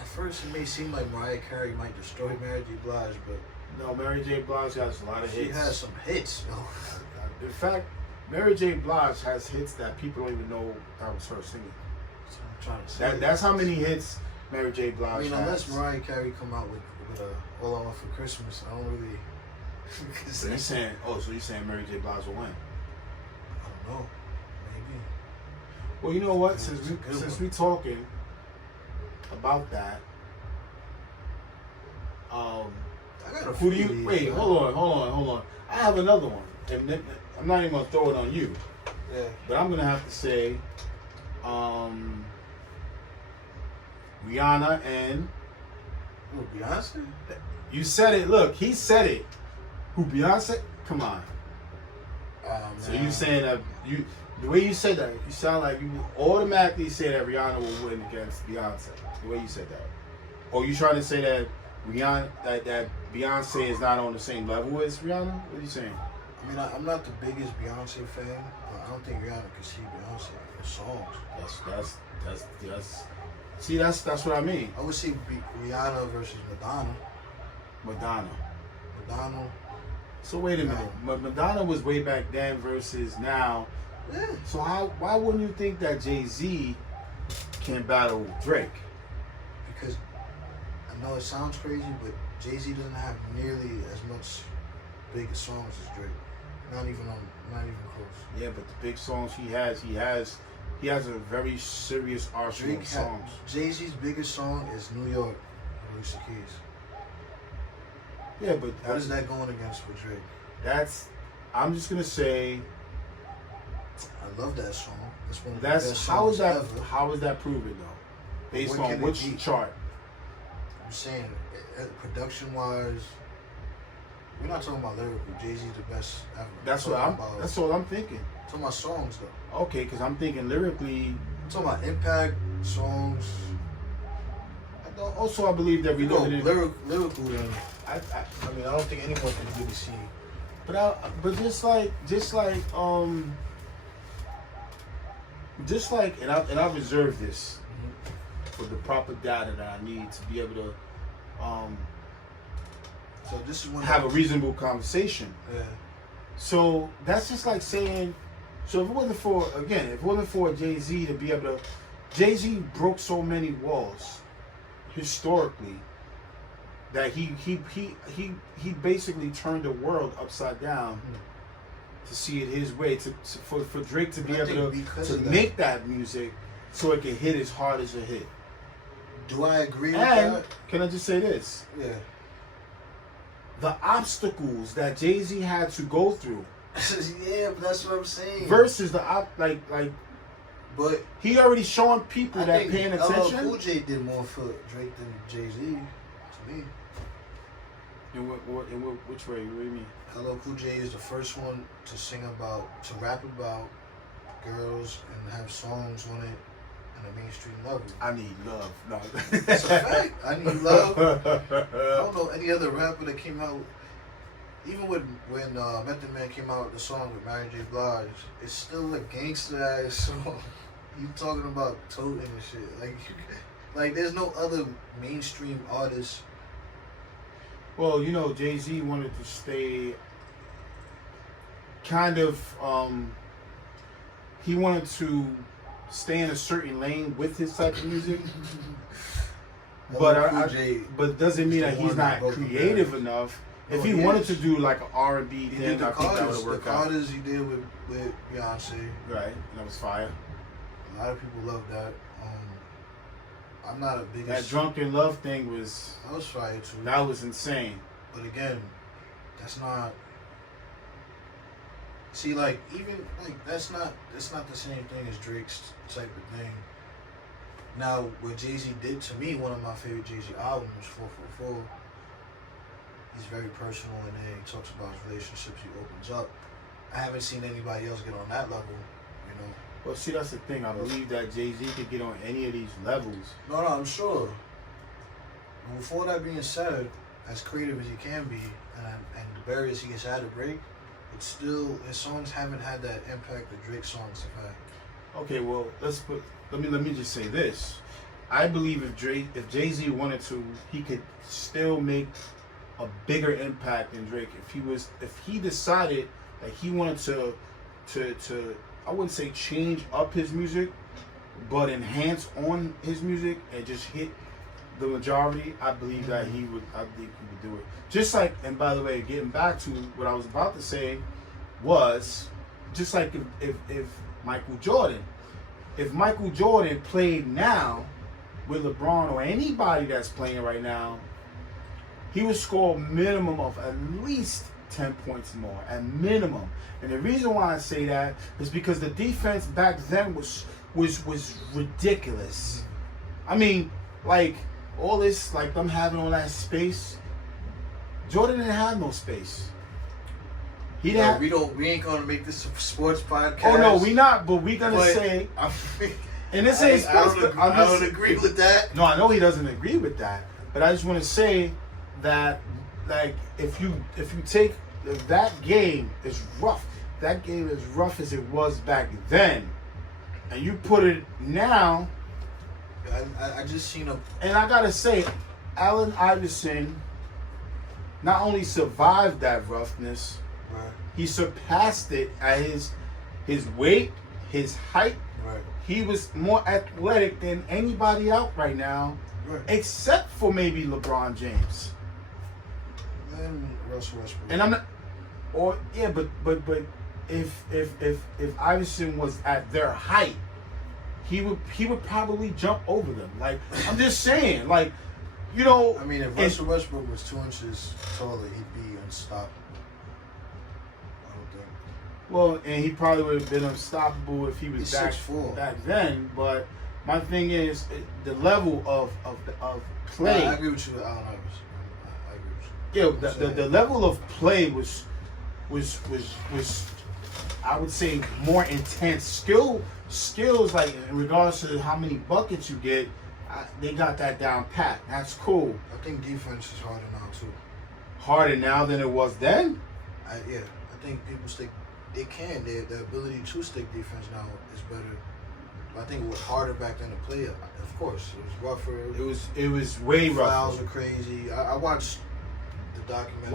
At first, it may seem like Mariah Carey might destroy Mary J. Blige, but No, Mary J. Blige has a lot of she hits. has some hits. In fact, Mary J. Blige has hits that people don't even know that was her singing. That's what I'm trying to say. That's how many hits Mary J. Blige I mean, has. unless Mariah Carey come out with a All I Want for Christmas, I don't really. So you're saying, so you're saying Mary J. Blige will win? I don't know. Maybe. Well, you know what? It's Since a good one. we talking about that, I got a who do few you of these, wait? man. Hold on. I have another one, and I'm not even gonna throw it on you, Yeah. but I'm gonna have to say, Rihanna and Who, Beyonce? you said it. Look, he said it. Who, Beyonce? Come on. So you saying that the way you said that, you sound like you automatically say that Rihanna will win against Beyonce. The way you said that, or you trying to say that Rihanna that Beyonce is not on the same level as Rihanna? What are you saying? I mean, I'm not the biggest Beyonce fan, but I don't think Rihanna can see Beyonce in songs. That's. See, that's what I mean. I would say Rihanna versus Madonna. Madonna. So wait a minute. No. Madonna was way back then versus now. Yeah. So why wouldn't you think that Jay-Z can battle Drake? Because I know it sounds crazy, but Jay-Z doesn't have nearly as much big songs as Drake. Not even close. Yeah, but the big songs he has a very serious arsenal of songs. Jay-Z's biggest song is New York, Alicia Keys. Yeah, but What is that going against with Drake? I'm just gonna say I love that song. It's one of the best how is songs that ever. how is that proven though? Based What on can it which be? chart? I'm saying, production-wise, we're not talking about lyrical. Jay-Z's the best ever. That's all I'm thinking. Talking about songs though. Okay, because I'm thinking lyrically. I'm talking about impact, songs. Also, I believe that we You go live in. lyrical then. I I mean, I don't think anyone can really see. but just like and I reserve this for the proper data that I need to be able to So this is when have a reasonable conversation. Yeah. So that's just like saying, so if it wasn't for Jay-Z to be able to, Jay-Z broke so many walls historically that he basically turned the world upside down to see it his way, for Drake to be But I think able because to of that- make that music so it can hit as hard as it hit. Do I agree with And that? can I just say this? Yeah. The obstacles that Jay-Z had to go through Yeah, but that's what I'm saying. versus like But he already showing people I that think paying LL attention. Cool J did more for Drake than Jay-Z, to me. In which way? What do you mean? LL Cool J is the first one to rap about girls and have songs on it on a mainstream level. I need love. No. That's a fact. I Need Love. I don't know any other rapper that came out. Even when Method Man came out with the song with Mary J. Blige, it's still a gangster ass song. You talking about toting and shit. Like there's no other mainstream artist. Well, Jay-Z wanted to stay kind of. He wanted to stay in a certain lane with his type of music, Cool J, but doesn't mean is the that he's one that not broke the creative barrier. enough. No, If he he wanted is. to do like an R&B he thing, did the I think that would Carters. have The worked out. Carters he did with Beyonce. Right, that was fire. A lot of people love that. I'm not a biggest. That Drunken Love thing was I was fire too. that was insane. But again, that's not. See, like even like that's not the same thing as Drake's type of thing. Now, what Jay-Z did to me, one of my favorite Jay-Z albums, 444. He's very personal in there. He talks about his relationships. He opens up. I haven't seen anybody else get on that level You know. Well, see, that's the thing. I believe that Jay-Z could get on any of these levels. No, I'm sure. But before that being said, as creative as he can be, and the barriers he has had to break, it's still his songs haven't had that impact that Drake's songs have had. Okay, well, let me just say this. I believe if Jay-Z wanted to, he could still make a bigger impact than Drake. If he decided that he wanted to I wouldn't say change up his music, but enhance on his music and just hit the majority, I believe that I think he would do it. Just like, and by the way, getting back to what I was about to say was, just like if Michael Jordan played now with LeBron or anybody that's playing right now, he would score a minimum of at least 10 points more, at minimum. And the reason why I say that is because the defense back then was ridiculous. I mean, like, all this, like them having all that space, Jordan didn't have no space. He didn't. We ain't gonna make this a sports podcast. Oh no, we not. But we gonna say. And this ain't sports. I don't agree with that. No, I know he doesn't agree with that. But I just want to say that, like, if you take that game is rough. That game is rough as it was back then, and you put it now. I just seen a. And I gotta say, Allen Iverson not only survived that roughness, Right. he surpassed it at his weight, his height. Right. He was more athletic than anybody out right now, Right. except for maybe LeBron James. And Russell Westbrook. And I'm not, or yeah, but if Iverson was at their height, he would probably jump over them. Like, I'm just saying, like, you know. I mean, if Russell Westbrook was 2 inches taller, he'd be unstoppable. I don't think. Well, and he probably would have been unstoppable if he was He's back 6'4". then. But my thing is the level of play. I agree with you with Allen Iverson. I agree with you. Yeah, the level of play was I would say more intense. Skills like in regards to how many buckets you get, they got that down pat. That's cool. I think defense is harder now too. Harder now than it was then. I think people stick. They can. The ability to stick defense now is better. But I think it was harder back then to play. Of course, it was rougher. It was way rougher. Fouls were crazy. I watched the documentary.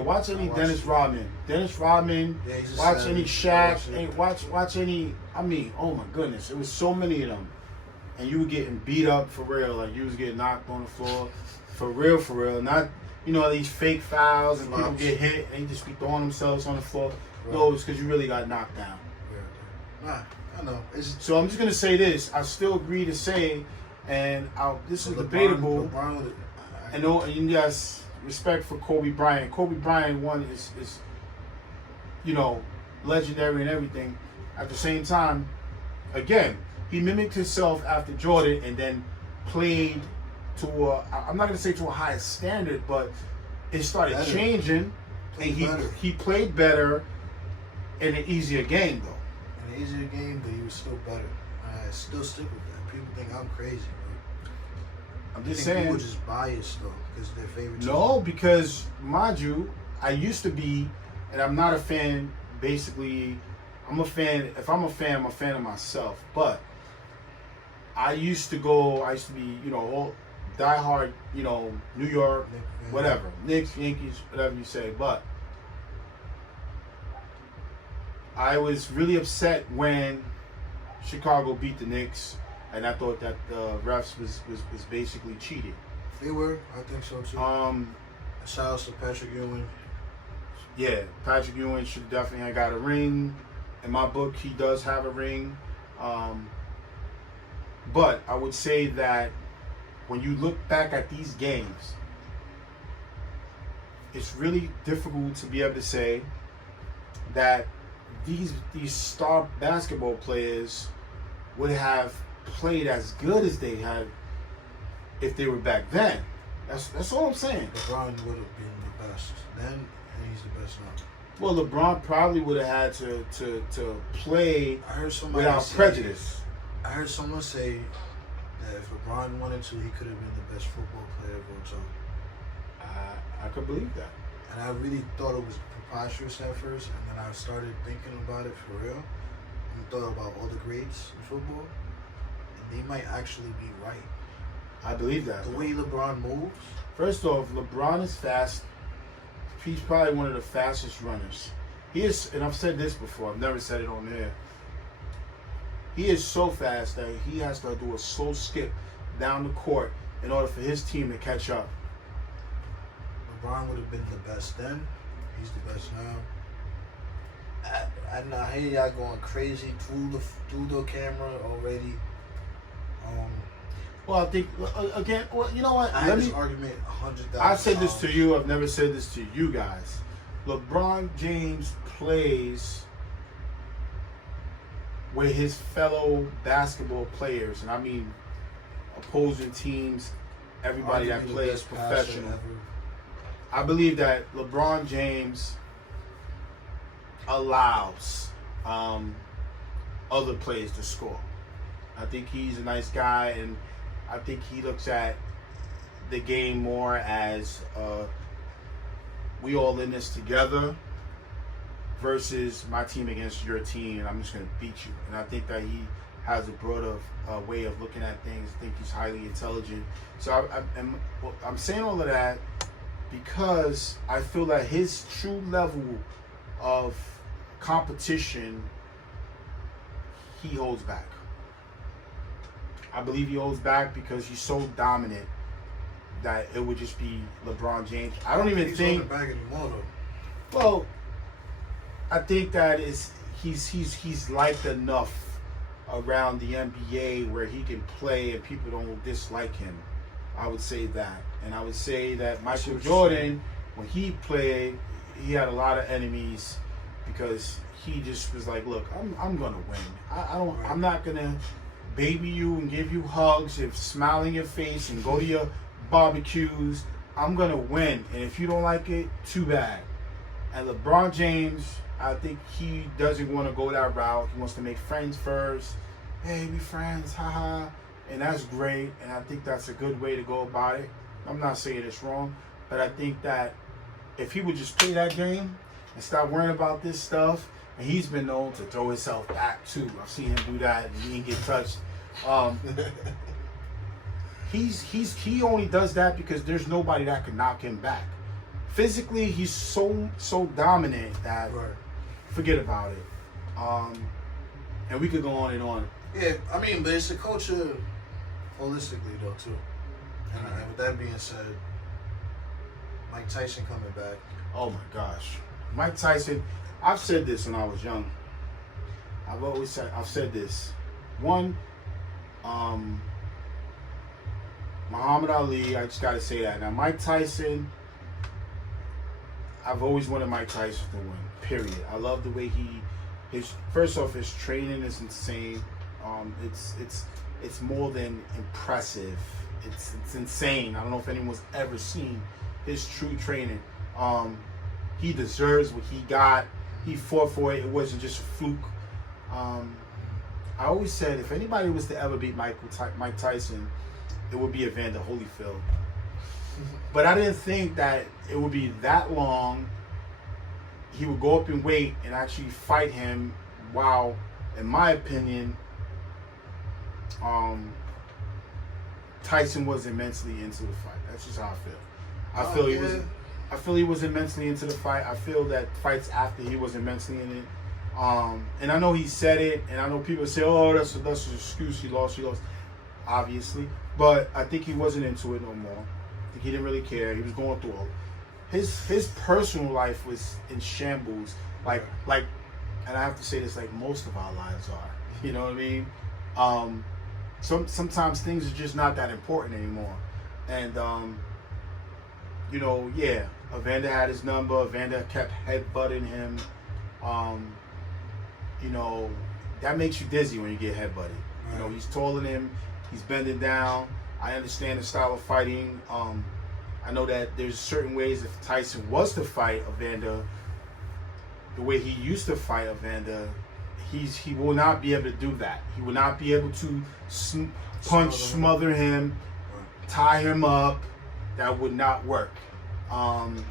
Watch any Dennis Rodman. Yeah, he's a Watch savage. any I Shaq. watched it. Watch any. I mean, oh my goodness, it was so many of them, and you were getting beat up for real. Like you was getting knocked on the floor, for real. Not these fake fouls and people get hit and they just be throwing themselves on the floor. Right. No, it's because you really got knocked down. Nah, I know. So I'm just gonna say this. I still agree to say, and this is debatable. LeBron And yes, respect for Kobe Bryant. Kobe Bryant is legendary and everything. At the same time, again, he mimicked himself after Jordan and then played to I'm not gonna say to a higher standard, but it started changing, and he played better in an easier game though. An easier game, but he was still better. I still stick with that. People think I'm crazy, bro. I'm just saying. saying. People just biased though, because their favorite. No, because mind you, I used to be, and I'm not a fan. Basically, I'm a fan. If I'm a fan of myself. But I used to be, all diehard, New York, whatever, Knicks, Yankees, whatever you say. But I was really upset when Chicago beat the Knicks, and I thought that the refs was basically cheated. They were, I think so too. Shout out to Patrick Ewing. Yeah, Patrick Ewing should definitely have got a ring. In my book, he does have a ring. But I would say that when you look back at these games, it's really difficult to be able to say that these star basketball players would have played as good as they had if they were back then. That's all I'm saying. LeBron would have been the best then, and he's the best now. Well, LeBron probably would have had to play I heard somebody without say, prejudice. I heard someone say that if LeBron wanted to, he could have been the best football player of all time. I could believe that. And I really thought it was preposterous at first, and then I started thinking about it for real. And thought about all the greats in football, and they might actually be right. I believe that. The way LeBron moves, First off, LeBron is fast. He's probably one of the fastest runners. He is, and I've said this before. I've never said it on air. He is so fast that he has to do a slow skip down the court in order for his team to catch up. LeBron would have been the best then. He's the best now. I hear y'all going crazy through the camera already. Well, I think again. Well, you know what? I had this argument 100,000 I said this to times. you. I've never said this to you guys. LeBron James plays with his fellow basketball players, and I mean opposing teams, everybody that Arguably the plays best passer professional. ever. I believe that LeBron James allows other players to score. I think he's a nice guy, and I think he looks at the game more as we all in this together versus my team against your team, and I'm just going to beat you. And I think that he has a broader way of looking at things. I think he's highly intelligent. So I'm saying all of that because I feel that his true level of competition, he holds back. I believe he holds back because he's so dominant that it would just be LeBron James. I don't even He's think. holding back anymore though. Well, I think that he's liked enough around the NBA where he can play and people don't dislike him. I would say that, and I would say that Michael Jordan, when he played, he had a lot of enemies because he just was like, "Look, I'm gonna win. I'm not gonna baby you and give you hugs and smile in your face and go to your barbecues. I'm gonna win, and if you don't like it, too bad." And LeBron James, I think he doesn't want to go that route. He wants to make friends first. Hey, be friends, haha. And that's great, and I think that's a good way to go about it. I'm not saying it's wrong, but I think that if he would just play that game and stop worrying about this stuff, and he's been known to throw himself back too. I've seen him do that, and he didn't get touched. He only does that because there's nobody that can knock him back. Physically, he's so dominant that forget about it. And we could go on and on. Yeah, I mean, but it's a culture holistically though too. And with that being said, Mike Tyson coming back. Oh my gosh, Mike Tyson. I've said this when I was young. I've said this. One, Muhammad Ali. I just got to say that. Now, Mike Tyson. I've always wanted Mike Tyson to win. Period. I love the way first off, his training is insane. It's more than impressive. It's insane. I don't know if anyone's ever seen his true training. He deserves what he got. He fought for it. It wasn't just a fluke. I always said if anybody was to ever beat Mike Tyson, it would be Evander Holyfield. But I didn't think that it would be that long. He would go up in weight and actually fight him. While, in my opinion, Tyson wasn't mentally into the fight. That's just how I feel. I feel he wasn't mentally into the fight. I feel that fights after he wasn't mentally in it. And I know he said it, and I know people say, "Oh, that's an excuse. He lost. Obviously." But I think he wasn't into it no more. I think he didn't really care. He was going through his personal life was in shambles. Like, and I have to say this, like most of our lives are. You know what I mean? Sometimes things are just not that important anymore. And Evander had his number. Evander kept headbutting him. That makes you dizzy when you get headbutted. You know, he's taller than him. He's bending down. I understand the style of fighting. I know that there's certain ways if Tyson was to fight Evander, the way he used to fight Evander, he will not be able to do that. He will not be able to smother him, tie him up. That would not work. And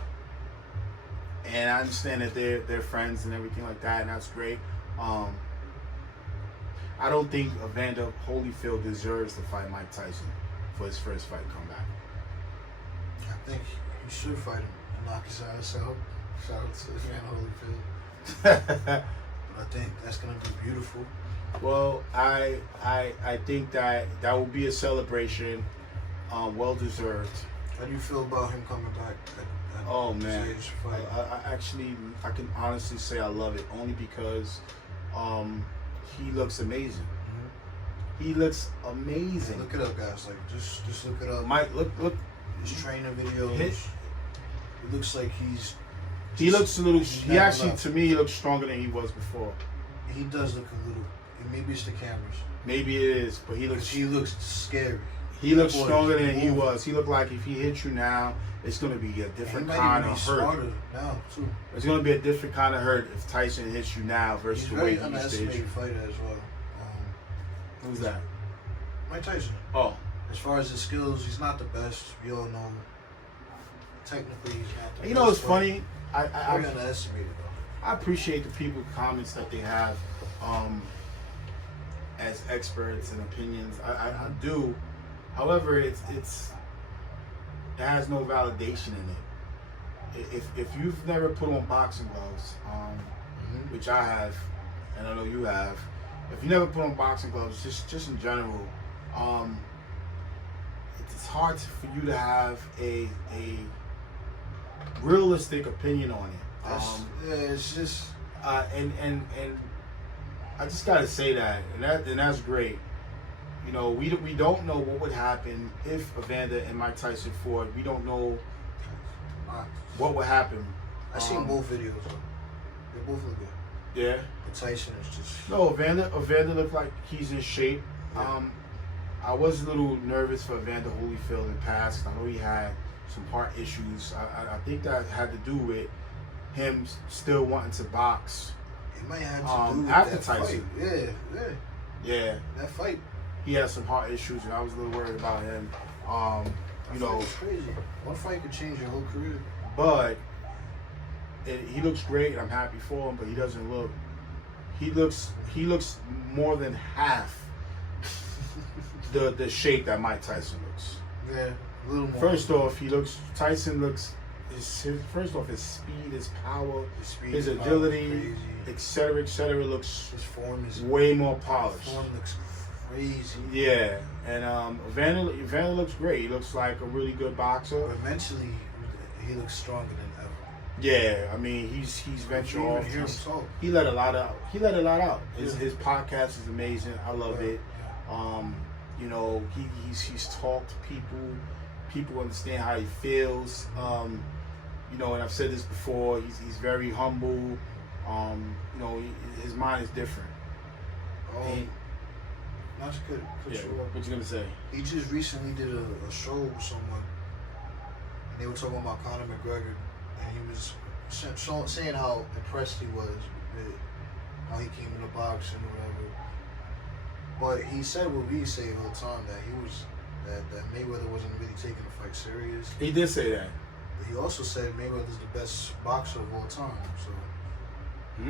I understand that they're friends and everything like that, and that's great. I don't think Evander Holyfield deserves to fight Mike Tyson for his first fight comeback. I think he should fight him and knock his ass out. Shout out to Evander Holyfield. But I think that's gonna be beautiful. Well, I think that will be a celebration, well deserved. How do you feel about him coming back? Oh man, his fight? I can honestly say I love it only because he looks amazing. He looks amazing. Look it up, guys. Like just look it up. Mike, look. His training videos. It looks like he looks a little. He actually, enough. to me, he looks stronger than he was before. He does look a little. Maybe it's the cameras. Maybe it is, but he looks. He looks scary. He looks Boy, stronger than he moving. was. He looked like if he hit you now, it's going to be a different He might kind even of be hurt. smarter now too. It's going to be a different kind of hurt if Tyson hits you now versus He's the very way he used to hit underestimated you. fighter as well. Who's that? Mike Tyson. Oh, As far as his skills, he's not the best. We all know. Technically, he's not the best. you know what's but funny? Very I underestimated though. I appreciate the people's comments that they have as experts and opinions. I do. However, it has no validation in it. If you've never put on boxing gloves, which I have, and I know you have, if you never put on boxing gloves, just in general, it's hard for you to have a realistic opinion on it. It's just And I just gotta say that, and that's great. You know, we don't know what would happen if Evander and Mike Tyson fought. We don't know what would happen. I seen both videos though. They both look good. Yeah. But Tyson is just No, Evander looked like he's in shape. I was a little nervous for Evander Holyfield in the past. I know he had some heart issues. I think that had to do with him still wanting to box. it might have to do with after that Tyson. fight. Yeah, That fight. he had some heart issues, and I was a little worried about him. You know, It's crazy. One fight could change your whole career. but he looks great. I'm happy for him, but he doesn't look. He looks more than half the shape that Mike Tyson looks. Yeah, a little more. First off, Tyson looks. First off, his speed, his power, His speed, his power, agility, crazy. etc., looks His form is way more polished. form looks crazy. Yeah, and Evander looks great. He looks like a really good boxer. But mentally, he looks stronger than ever. Yeah, I mean he's ventured You off. even hear him talk. He let a lot out. His Yeah. his podcast is amazing. I love it. You know, he's talked to people. People understand how he feels. You know, and I've said this before. He's very humble. You know, his mind is different. Not to cut Yeah, you off. what you gonna say? He just recently did a show with someone, and they were talking about Conor McGregor, and he was saying how impressed he was with how he came into boxing or whatever. But he said what we say all the time, that that Mayweather wasn't really taking the fight serious. He did say that. But he also said Mayweather's the best boxer of all time. So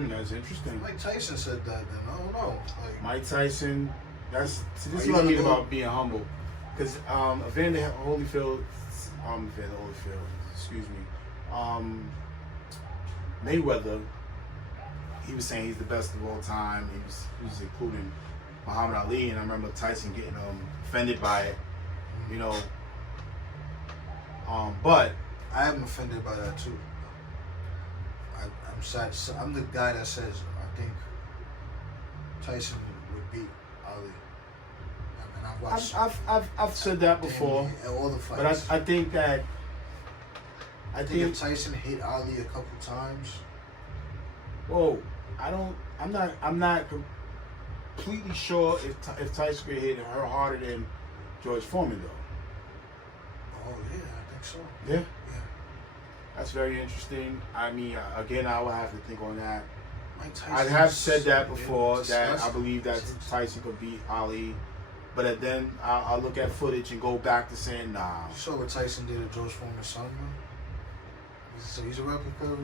That's interesting. Mike Tyson said that, then I don't know. Like, Mike Tyson. This Are is you what I gonna mean go? about being humble, because Evander Holyfield, excuse me, Mayweather. He was saying he's the best of all time. He was including Muhammad Ali, and I remember Tyson getting offended by it, you know. But I am offended by that too. I'm sad. I'm the guy that says I think Tyson would beat Ali. And I've watched. I've said that before, All the but fights. I think that I think if Tyson hit Ali a couple times, whoa, I'm not completely sure if Tyson could hit her harder than George Foreman though. oh yeah, I think so. Yeah. That's very interesting. I mean, again, I will have to think on that. Mike I Tyson have is- said that before, yeah, that I disgusting. believe that Tyson could beat Ali. But then I'll look at footage and go back to saying, nah. You saw what Tyson did to George Foreman's son, man. So he's a replica.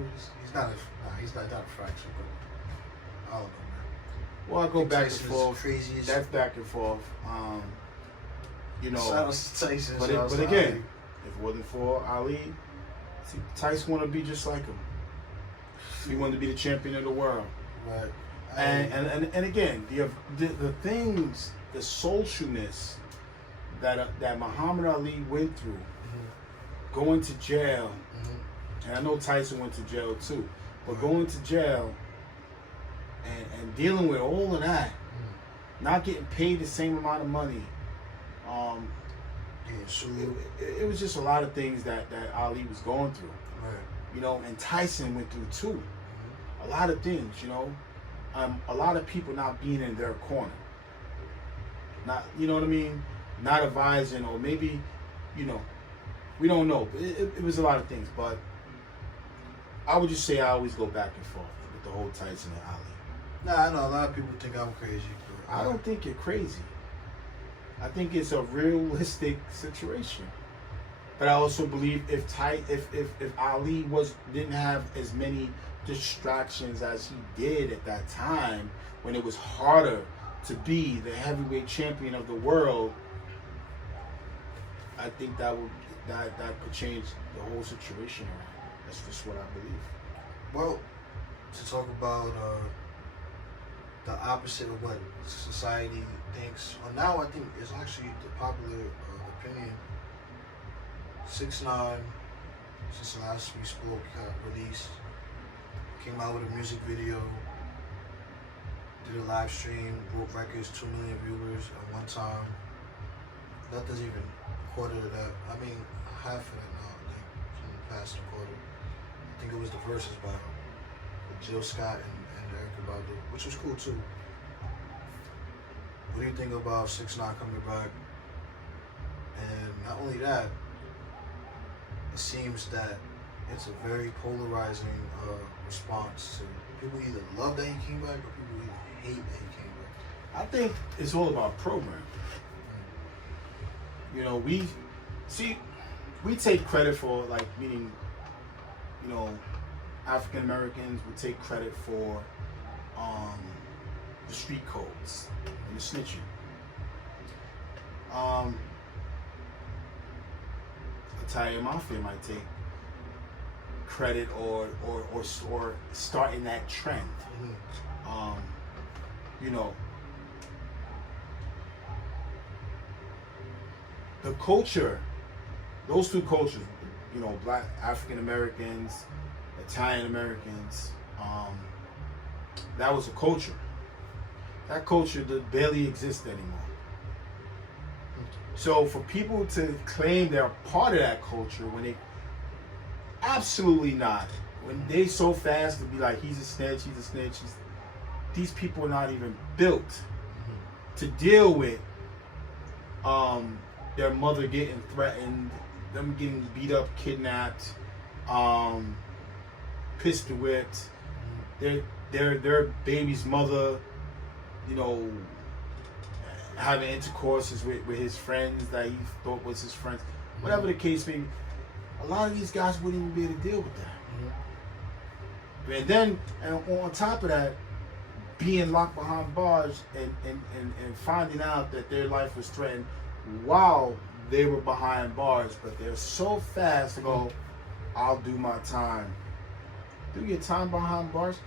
He's not a fraction, but I don't know, man. Well, I go back and Tyson's forth. crazy as That's back and forth. You know, shout out to Tyson. but shout out but to again, Ali. if it wasn't for Ali, see, Tyson wanted to be just like him. He wanted to be the champion of the world. Right. And again, the things, the socialness that Muhammad Ali went through, going to jail, and I know Tyson went to jail too, but going to jail and dealing with all of that, not getting paid the same amount of money, So it was just a lot of things that Ali was going through, right. you know, and Tyson went through too. A lot of things, you know, a lot of people not being in their corner, not, you know what I mean, not advising, or maybe, you know, we don't know. It was a lot of things, but I would just say I always go back and forth with the whole Tyson and Ali. Nah, I know a lot of people think I'm crazy. But I don't think you're crazy. I think it's a realistic situation. But I also believe if Ali didn't have as many distractions as he did at that time, when it was harder to be the heavyweight champion of the world, I think that could change the whole situation around. That's just what I believe. Well, to talk about the opposite of what society thinks, or now I think it's actually the popular opinion. 6ix9ine, since last we spoke, got released, came out with a music video, did a live stream, broke records, 2 million viewers at one time. Nothing's even a quarter of that. I mean, half of that now, I think, from past a quarter. I think it was the Versus battle with Jill Scott and Erykah Badu, which was cool too. What do you think about 6ix9ine coming back? And not only that, it seems that it's a very polarizing response to people either love that he came back or people either hate that he came back. I think it's all about programming. You know, we take credit for, like, meaning, you know, African Americans would take credit for the street codes and the snitching. Italian Mafia might take credit or starting that trend. You know, the culture, those two cultures, you know, Black African Americans, Italian Americans, that was a culture. That culture barely exists anymore. So for people to claim they're part of that culture when they absolutely not, when they so fast to be like, he's a snitch, these people are not even built to deal with their mother getting threatened, them getting beat up, kidnapped, pistol whipped, their baby's mother, you know, having intercourses with his friends that he thought was his friends. Whatever the case may be, a lot of these guys wouldn't even be able to deal with that. And then, and on top of that, being locked behind bars and finding out that their life was threatened while they were behind bars, but they're so fast to go, I'll do my time. Do your time behind bars?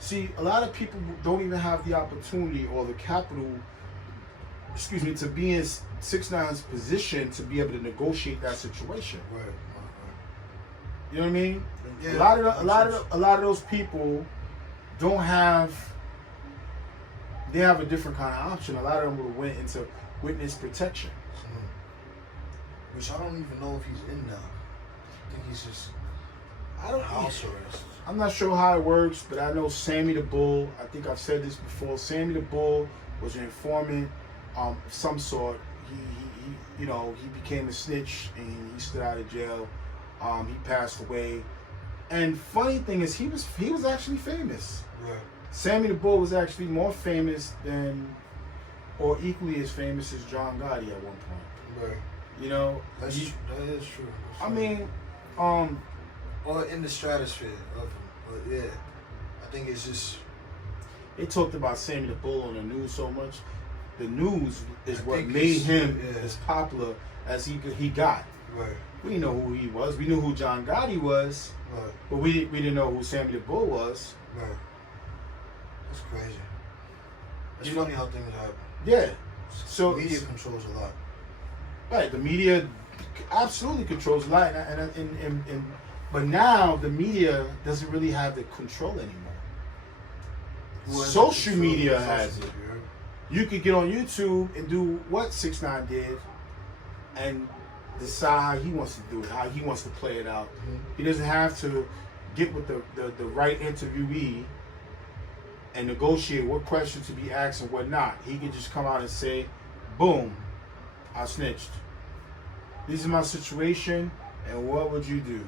See, a lot of people don't even have the opportunity or the capital, to be in 6ix9ine's position to be able to negotiate that situation. Right. You know what I mean? Yeah, a lot of those people don't have. They have a different kind of option. A lot of them would have went into witness protection. Which I don't even know if he's in now. I think he's just house arrest. I'm not sure how it works, but I know Sammy the Bull. I think I've said this before. Sammy the Bull was an informant of some sort. He became a snitch and he stood out of jail. He passed away. And funny thing is, he was actually famous. Right. Sammy the Bull was actually more famous than, or equally as famous as John Gotti at one point. Right. You know, That is true. I mean, or in the stratosphere of him. But yeah, I think it's just. they talked about Sammy the Bull on the news so much. The news is I what think made it's- him yeah. as popular as he got. Right. We didn't know who he was. We knew who John Gotti was, Right. but we didn't know who Sammy the Bull was. Right. That's crazy. It's You funny how things happen. Yeah. So Media controls a lot. right, the media absolutely controls a lot, and but now the media doesn't really have the control anymore. Who has Social control? media Social has it. media. You could get on YouTube and do what 6ix9ine did, and decide how he wants to do it, how he wants to play it out. He doesn't have to get with the right interviewee and negotiate what questions to be asked and what not. He can just come out and say, boom, I snitched. This is my situation, and what would you do?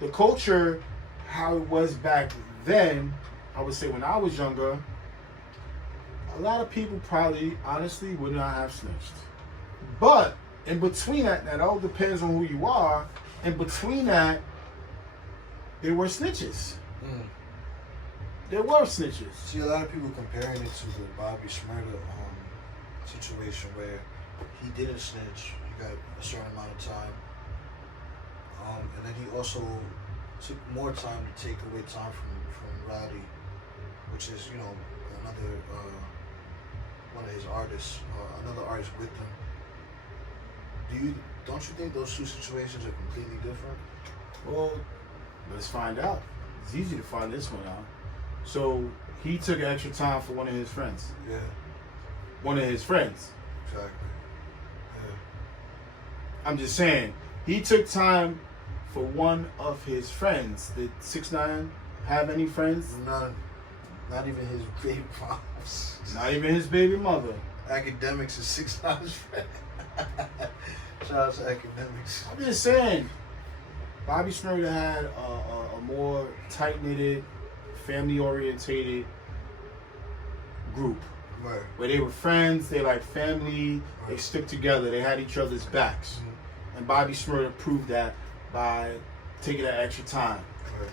The culture, how it was back then, I would say when I was younger, a lot of people probably, honestly, would not have snitched. But in between that all depends on who you are. In between that, there were snitches. There were snitches. See, a lot of people comparing it to the Bobby Shmurda situation where he didn't snitch. He got a certain amount of time. And then he also took more time to take away time from Roddy, which is, another one of his artists, another artist with him. Don't you think those two situations are completely different? Well, let's find out. It's easy to find this one out. So he took extra time for one of his friends. Yeah, One of his friends. exactly. Yeah. I'm just saying, he took time for one of his friends. Did 6ix9ine have any friends? Not even his baby moms. Not even his baby mother. Academics is 6ix9ine's friend. Shout out to Academics. I'm just saying, Bobby Shmurda had a more tight-knitted, family-orientated group. Right. Where they were friends, they like family, they Right. stuck together, they had each other's backs. And Bobby Shmurda proved that by taking that extra time. Right.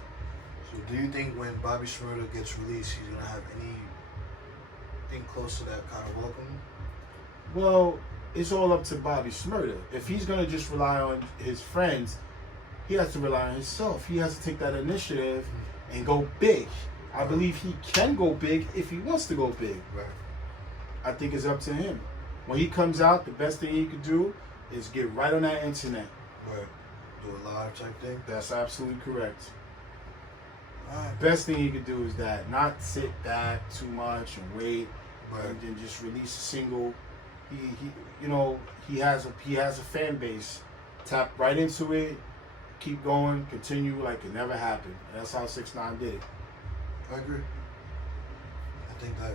So do you think when Bobby Shmurda gets released, he's gonna have anything close to that kind of welcome? Well, it's all up to Bobby Shmurda. If he's gonna just rely on his friends, he has to rely on himself. He has to take that initiative and go big. I believe he can go big if he wants to go big. Right. I think it's up to him. When he comes out, the best thing he could do is get right on that internet. Right. Do a live type thing. That's absolutely correct. Alright. Best thing he could do is that, not sit back too much and wait, Right. and then just release a single. He has a fan base. Tap right into it, keep going, continue like it never happened. And that's how 6ix9ine did it. I agree. I think that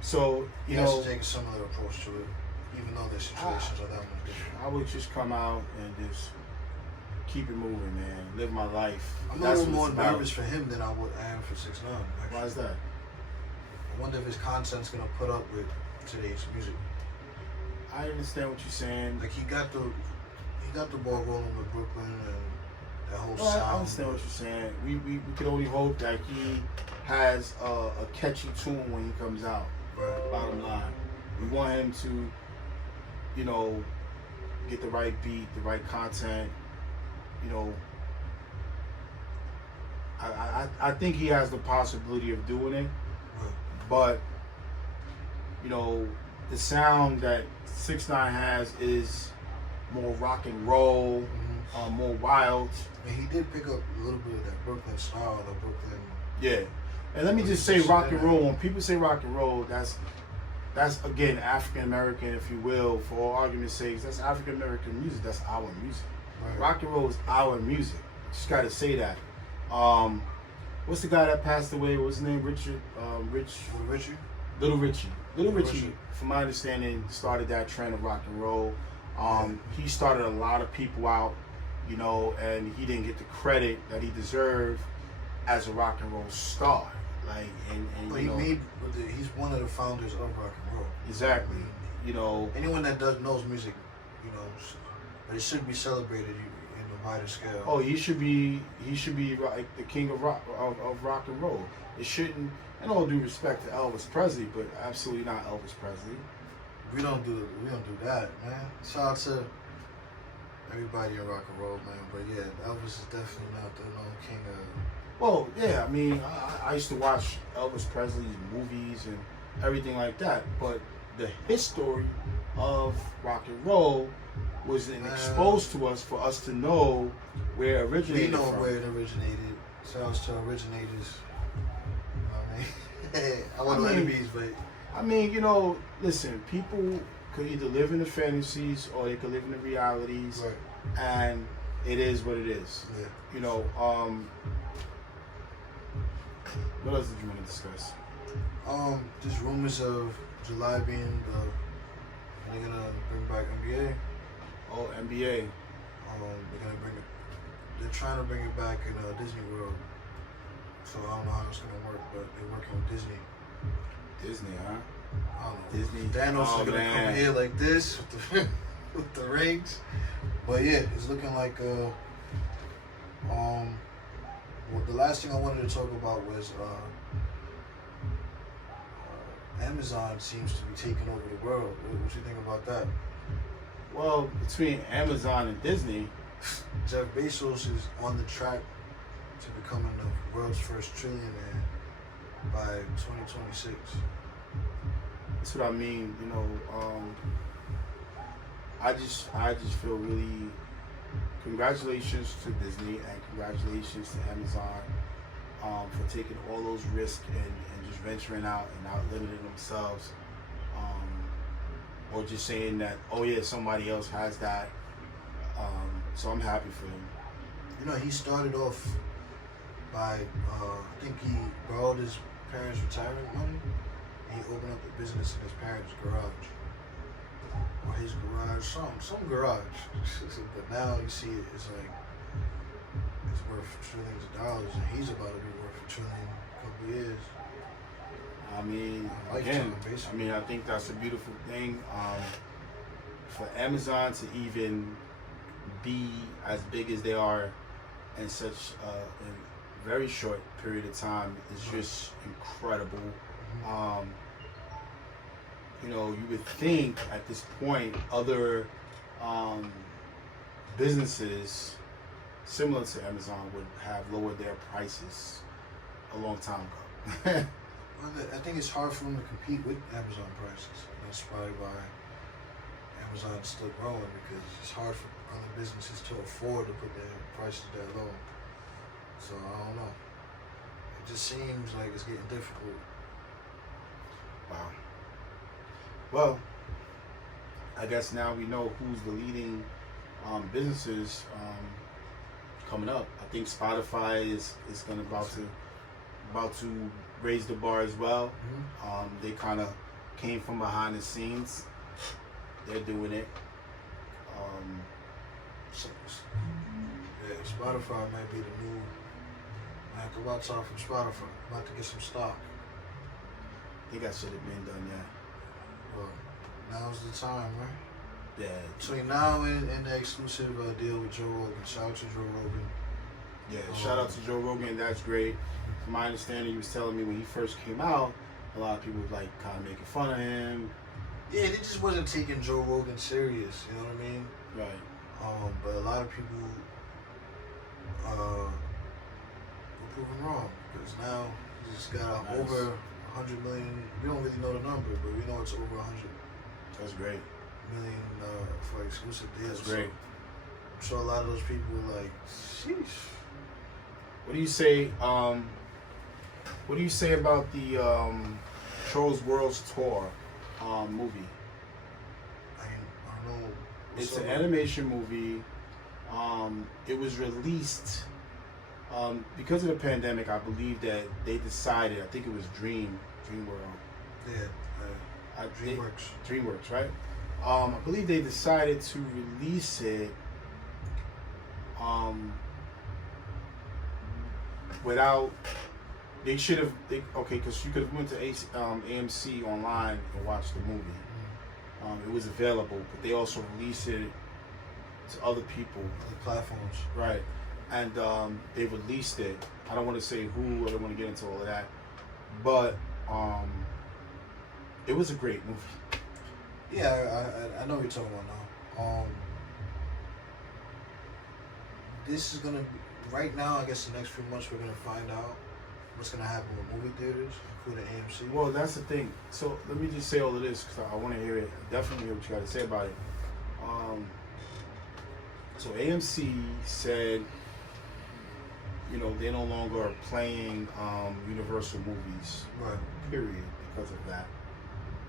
So he has to take a similar approach to it, even though the situations are that much different. I would just come out and just keep it moving, man. Live my life. I'm That's a little what more it's about. nervous for him than I am for 6ix9ine. Why is that? I wonder if his content's gonna put up with today's music. I understand what you're saying. Like he got the ball rolling with Brooklyn and that whole Well, sound. I understand what you're saying. We can only hope that he has a catchy tune when he comes out. Right. Bottom line, we want him to, get the right beat, the right content. I think he has the possibility of doing it, Right. but the sound that 6ix9ine has is more rock and roll, more wild. And he did pick up a little bit of that Brooklyn style, the Brooklyn. Yeah. And let me just say rock and roll. When people say rock and roll, that's again African American, if you will, for all argument's sake. That's African American music. That's our music. Right. Rock and roll is our music. Just gotta say that. What's the guy that passed away? What's his name? Richard. Richie? Little Richie. Little Little Richie, Richie. from my understanding, started that trend of rock and roll. He started a lot of people out you know, and he didn't get the credit that he deserved as a rock and roll star. Like, and But you know, he's one of the founders of rock and roll. exactly, you know, Anyone that knows music, you know, but it should be celebrated in a wider scale. oh, he should be like the king of rock and roll. It shouldn't, and all due respect to Elvis Presley, but absolutely not Elvis Presley. We don't do that, man. Shout out to everybody in rock and roll, man. But yeah, Elvis is definitely not the known king of. Well, yeah, I mean, I used to watch Elvis Presley's movies and everything like that, but the history of rock and roll wasn't exposed to us for us to know where it originated We know from. where it originated. Shout out to originators. You know what I mean? I want no enemies, but I mean, you know, listen, people could either live in the fantasies or they could live in the realities, right. and it is what it is. Yeah. You know, what else did you want to discuss? Just rumors of July being they're gonna bring back NBA. Oh, NBA. They're gonna bring it. They're trying to bring it back in Disney World. So I don't know how it's gonna work, but they're working with Disney. Disney, huh? I don't know. Disney. Thanos Oh, is gonna man. come here like this with the with the rings. But yeah, it's looking like well, the last thing I wanted to talk about was Amazon seems to be taking over the world. What you think about that? Well, between Amazon and Disney, Jeff Bezos is on the track to becoming the world's first trillionaire by 2026. that's what I mean. You know, I just feel really congratulations to Disney and congratulations to Amazon for taking all those risks and just venturing out and not limiting themselves, or just saying that, oh yeah, somebody else has that. So I'm happy for him. You know, he started off by, I think he borrowed his parents' retirement money and he opened up a business in his parents' garage. Or his garage, some garage. But now you see it, it's like, it's worth trillions of dollars and he's about to be worth $1 trillion in a couple of years. I mean, Lifetime, again, basically. I mean, I think that's a beautiful thing. For Amazon to even be as big as they are in such a very short period of time is just incredible. You know, you would think at this point other businesses similar to Amazon would have lowered their prices a long time ago. Well, I think it's hard for them to compete with Amazon prices. That's probably why Amazon's still growing, because it's hard for other businesses to afford to put their prices that low. So I don't know. It just seems like it's getting difficult. Wow. Well, I guess now we know who's the leading businesses coming up. I think Spotify is going about to raise the bar as well. They kind of came from behind the scenes. They're doing it. Yeah, Spotify might be the new. I have to watch out for Spotify. I'm about to get some stock. I think that should have been done, yeah. Well, now's the time, right? Yeah. Between now and the exclusive deal with Joe Rogan. Shout out to Joe Rogan. Yeah, shout out to Joe Rogan. That's great. From my understanding, he was telling me when he first came out, a lot of people were like kind of making fun of him. Yeah, they just wasn't taking Joe Rogan serious. You know what I mean? Right. But a lot of people were proven wrong, because now he just got Nice. over 100 million. We don't really know the number, but we know it's over 100 That's great. million for exclusive deals. That's great. I'm sure a lot of those people were like, sheesh. What do you say? What do you say about the Trolls Worlds Tour movie? I don't know. It's an animation movie. It was released because of the pandemic. I believe that they decided. I think it was DreamWorld. Yeah, DreamWorks. DreamWorks, right? I believe they decided to release it without they should have because you could have went to AMC online and watched the movie. It was available, but they also released it to other people, The platforms. right? And they released it. I don't want to say who. I don't want to get into all of that, but it was a great movie. Yeah, I know what you're talking about now. This is gonna right now. I guess the next few months we're gonna find out what's gonna happen with movie theaters, including AMC. Well, that's the thing. So let me just say all of this because I want to hear it. Definitely hear what you got to say about it. So AMC said, they no longer are playing Universal movies. Right. Period. Because of that,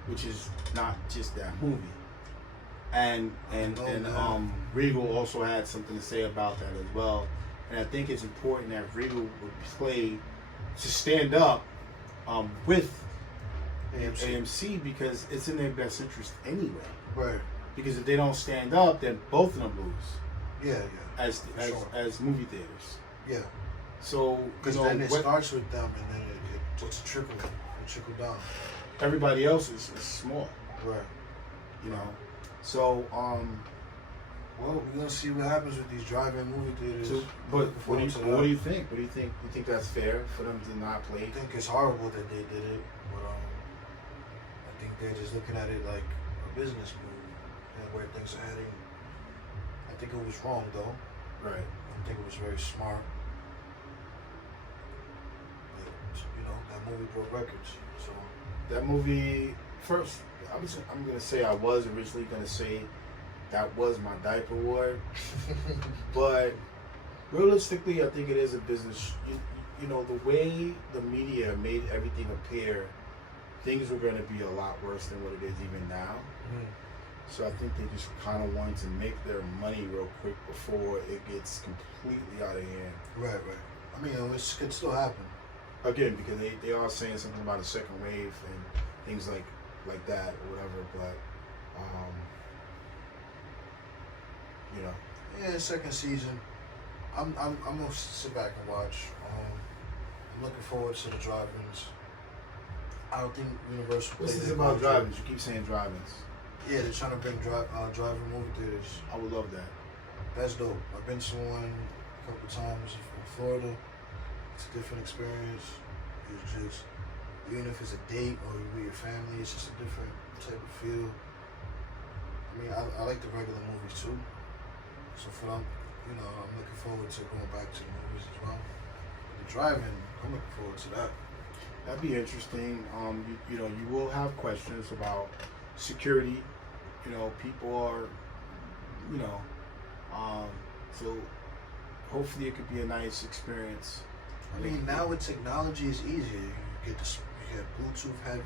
which is not just that movie. And Regal also had something to say about that as well. And I think it's important that Regal would stand up with AMC because it's in their best interest anyway. Right. Because if they don't stand up, then both of them lose. Yeah. As movie theaters. Yeah. So because then it starts with them, and then it's trickle down. Everybody else is small. Right. So well, we're gonna see what happens with these drive-in movie theaters. But what do you think? What do you think? You think that's fair for them to not play? I think it's horrible that they did it, but I think they're just looking at it like a business move and where things are heading. I think it was wrong though. Right. I think it was very smart. But that movie broke records. So that movie first. I'm gonna say I was originally gonna say that was my diaper award, but realistically, I think it is a business. The way the media made everything appear, things were gonna be a lot worse than what it is even now. So I think they just kind of wanted to make their money real quick before it gets completely out of hand. Right. I mean, it could still happen. Again, because they are saying something about a second wave and things like that or whatever, but Yeah, second season. I'm gonna sit back and watch. I'm looking forward to the drive-ins. I don't think Universal. What's this about drive-ins? You keep saying drive-ins. Yeah, they're trying to bring drive-in movie theaters. I would love that. That's dope. I've been to one a couple times in Florida. It's a different experience. It's just, even if it's a date or you with your family, it's just a different type of feel. I mean, I like the regular movies too. So for them, I'm looking forward to going back to the movies as well. But the drive-in, I'm looking forward to that. That'd be interesting. You will have questions about security. People are, so hopefully it could be a nice experience. I mean, now with technology, it's easier. You get Bluetooth headphones.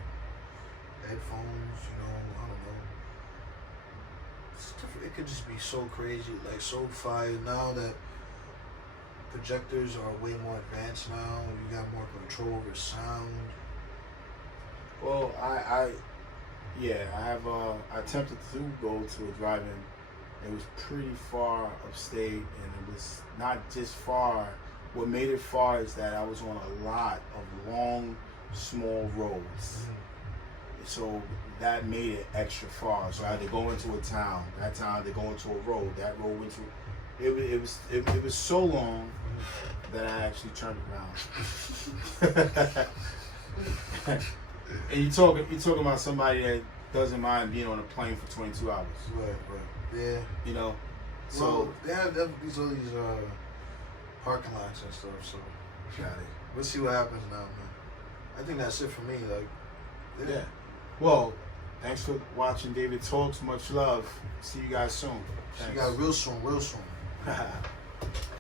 I don't know. It's different. It could just be so crazy, like so fire. Now that projectors are way more advanced now, you got more control over sound. Well, I attempted to go to a drive-in. It was pretty far upstate, and it was not just far. What made it far is that I was on a lot of long, small roads. So that made it extra far. So I had to go into a town. That town, I had to go into a road. That road went to. It was so long that I actually turned around. And you're talking about somebody that doesn't mind being on a plane for 22 hours. Right. Yeah. So well, they have these parking lots and stuff. So got it. We'll see what happens now, man. I think that's it for me. Yeah. Well, thanks for watching David Talks. Much love. See you guys soon. See you guys real soon.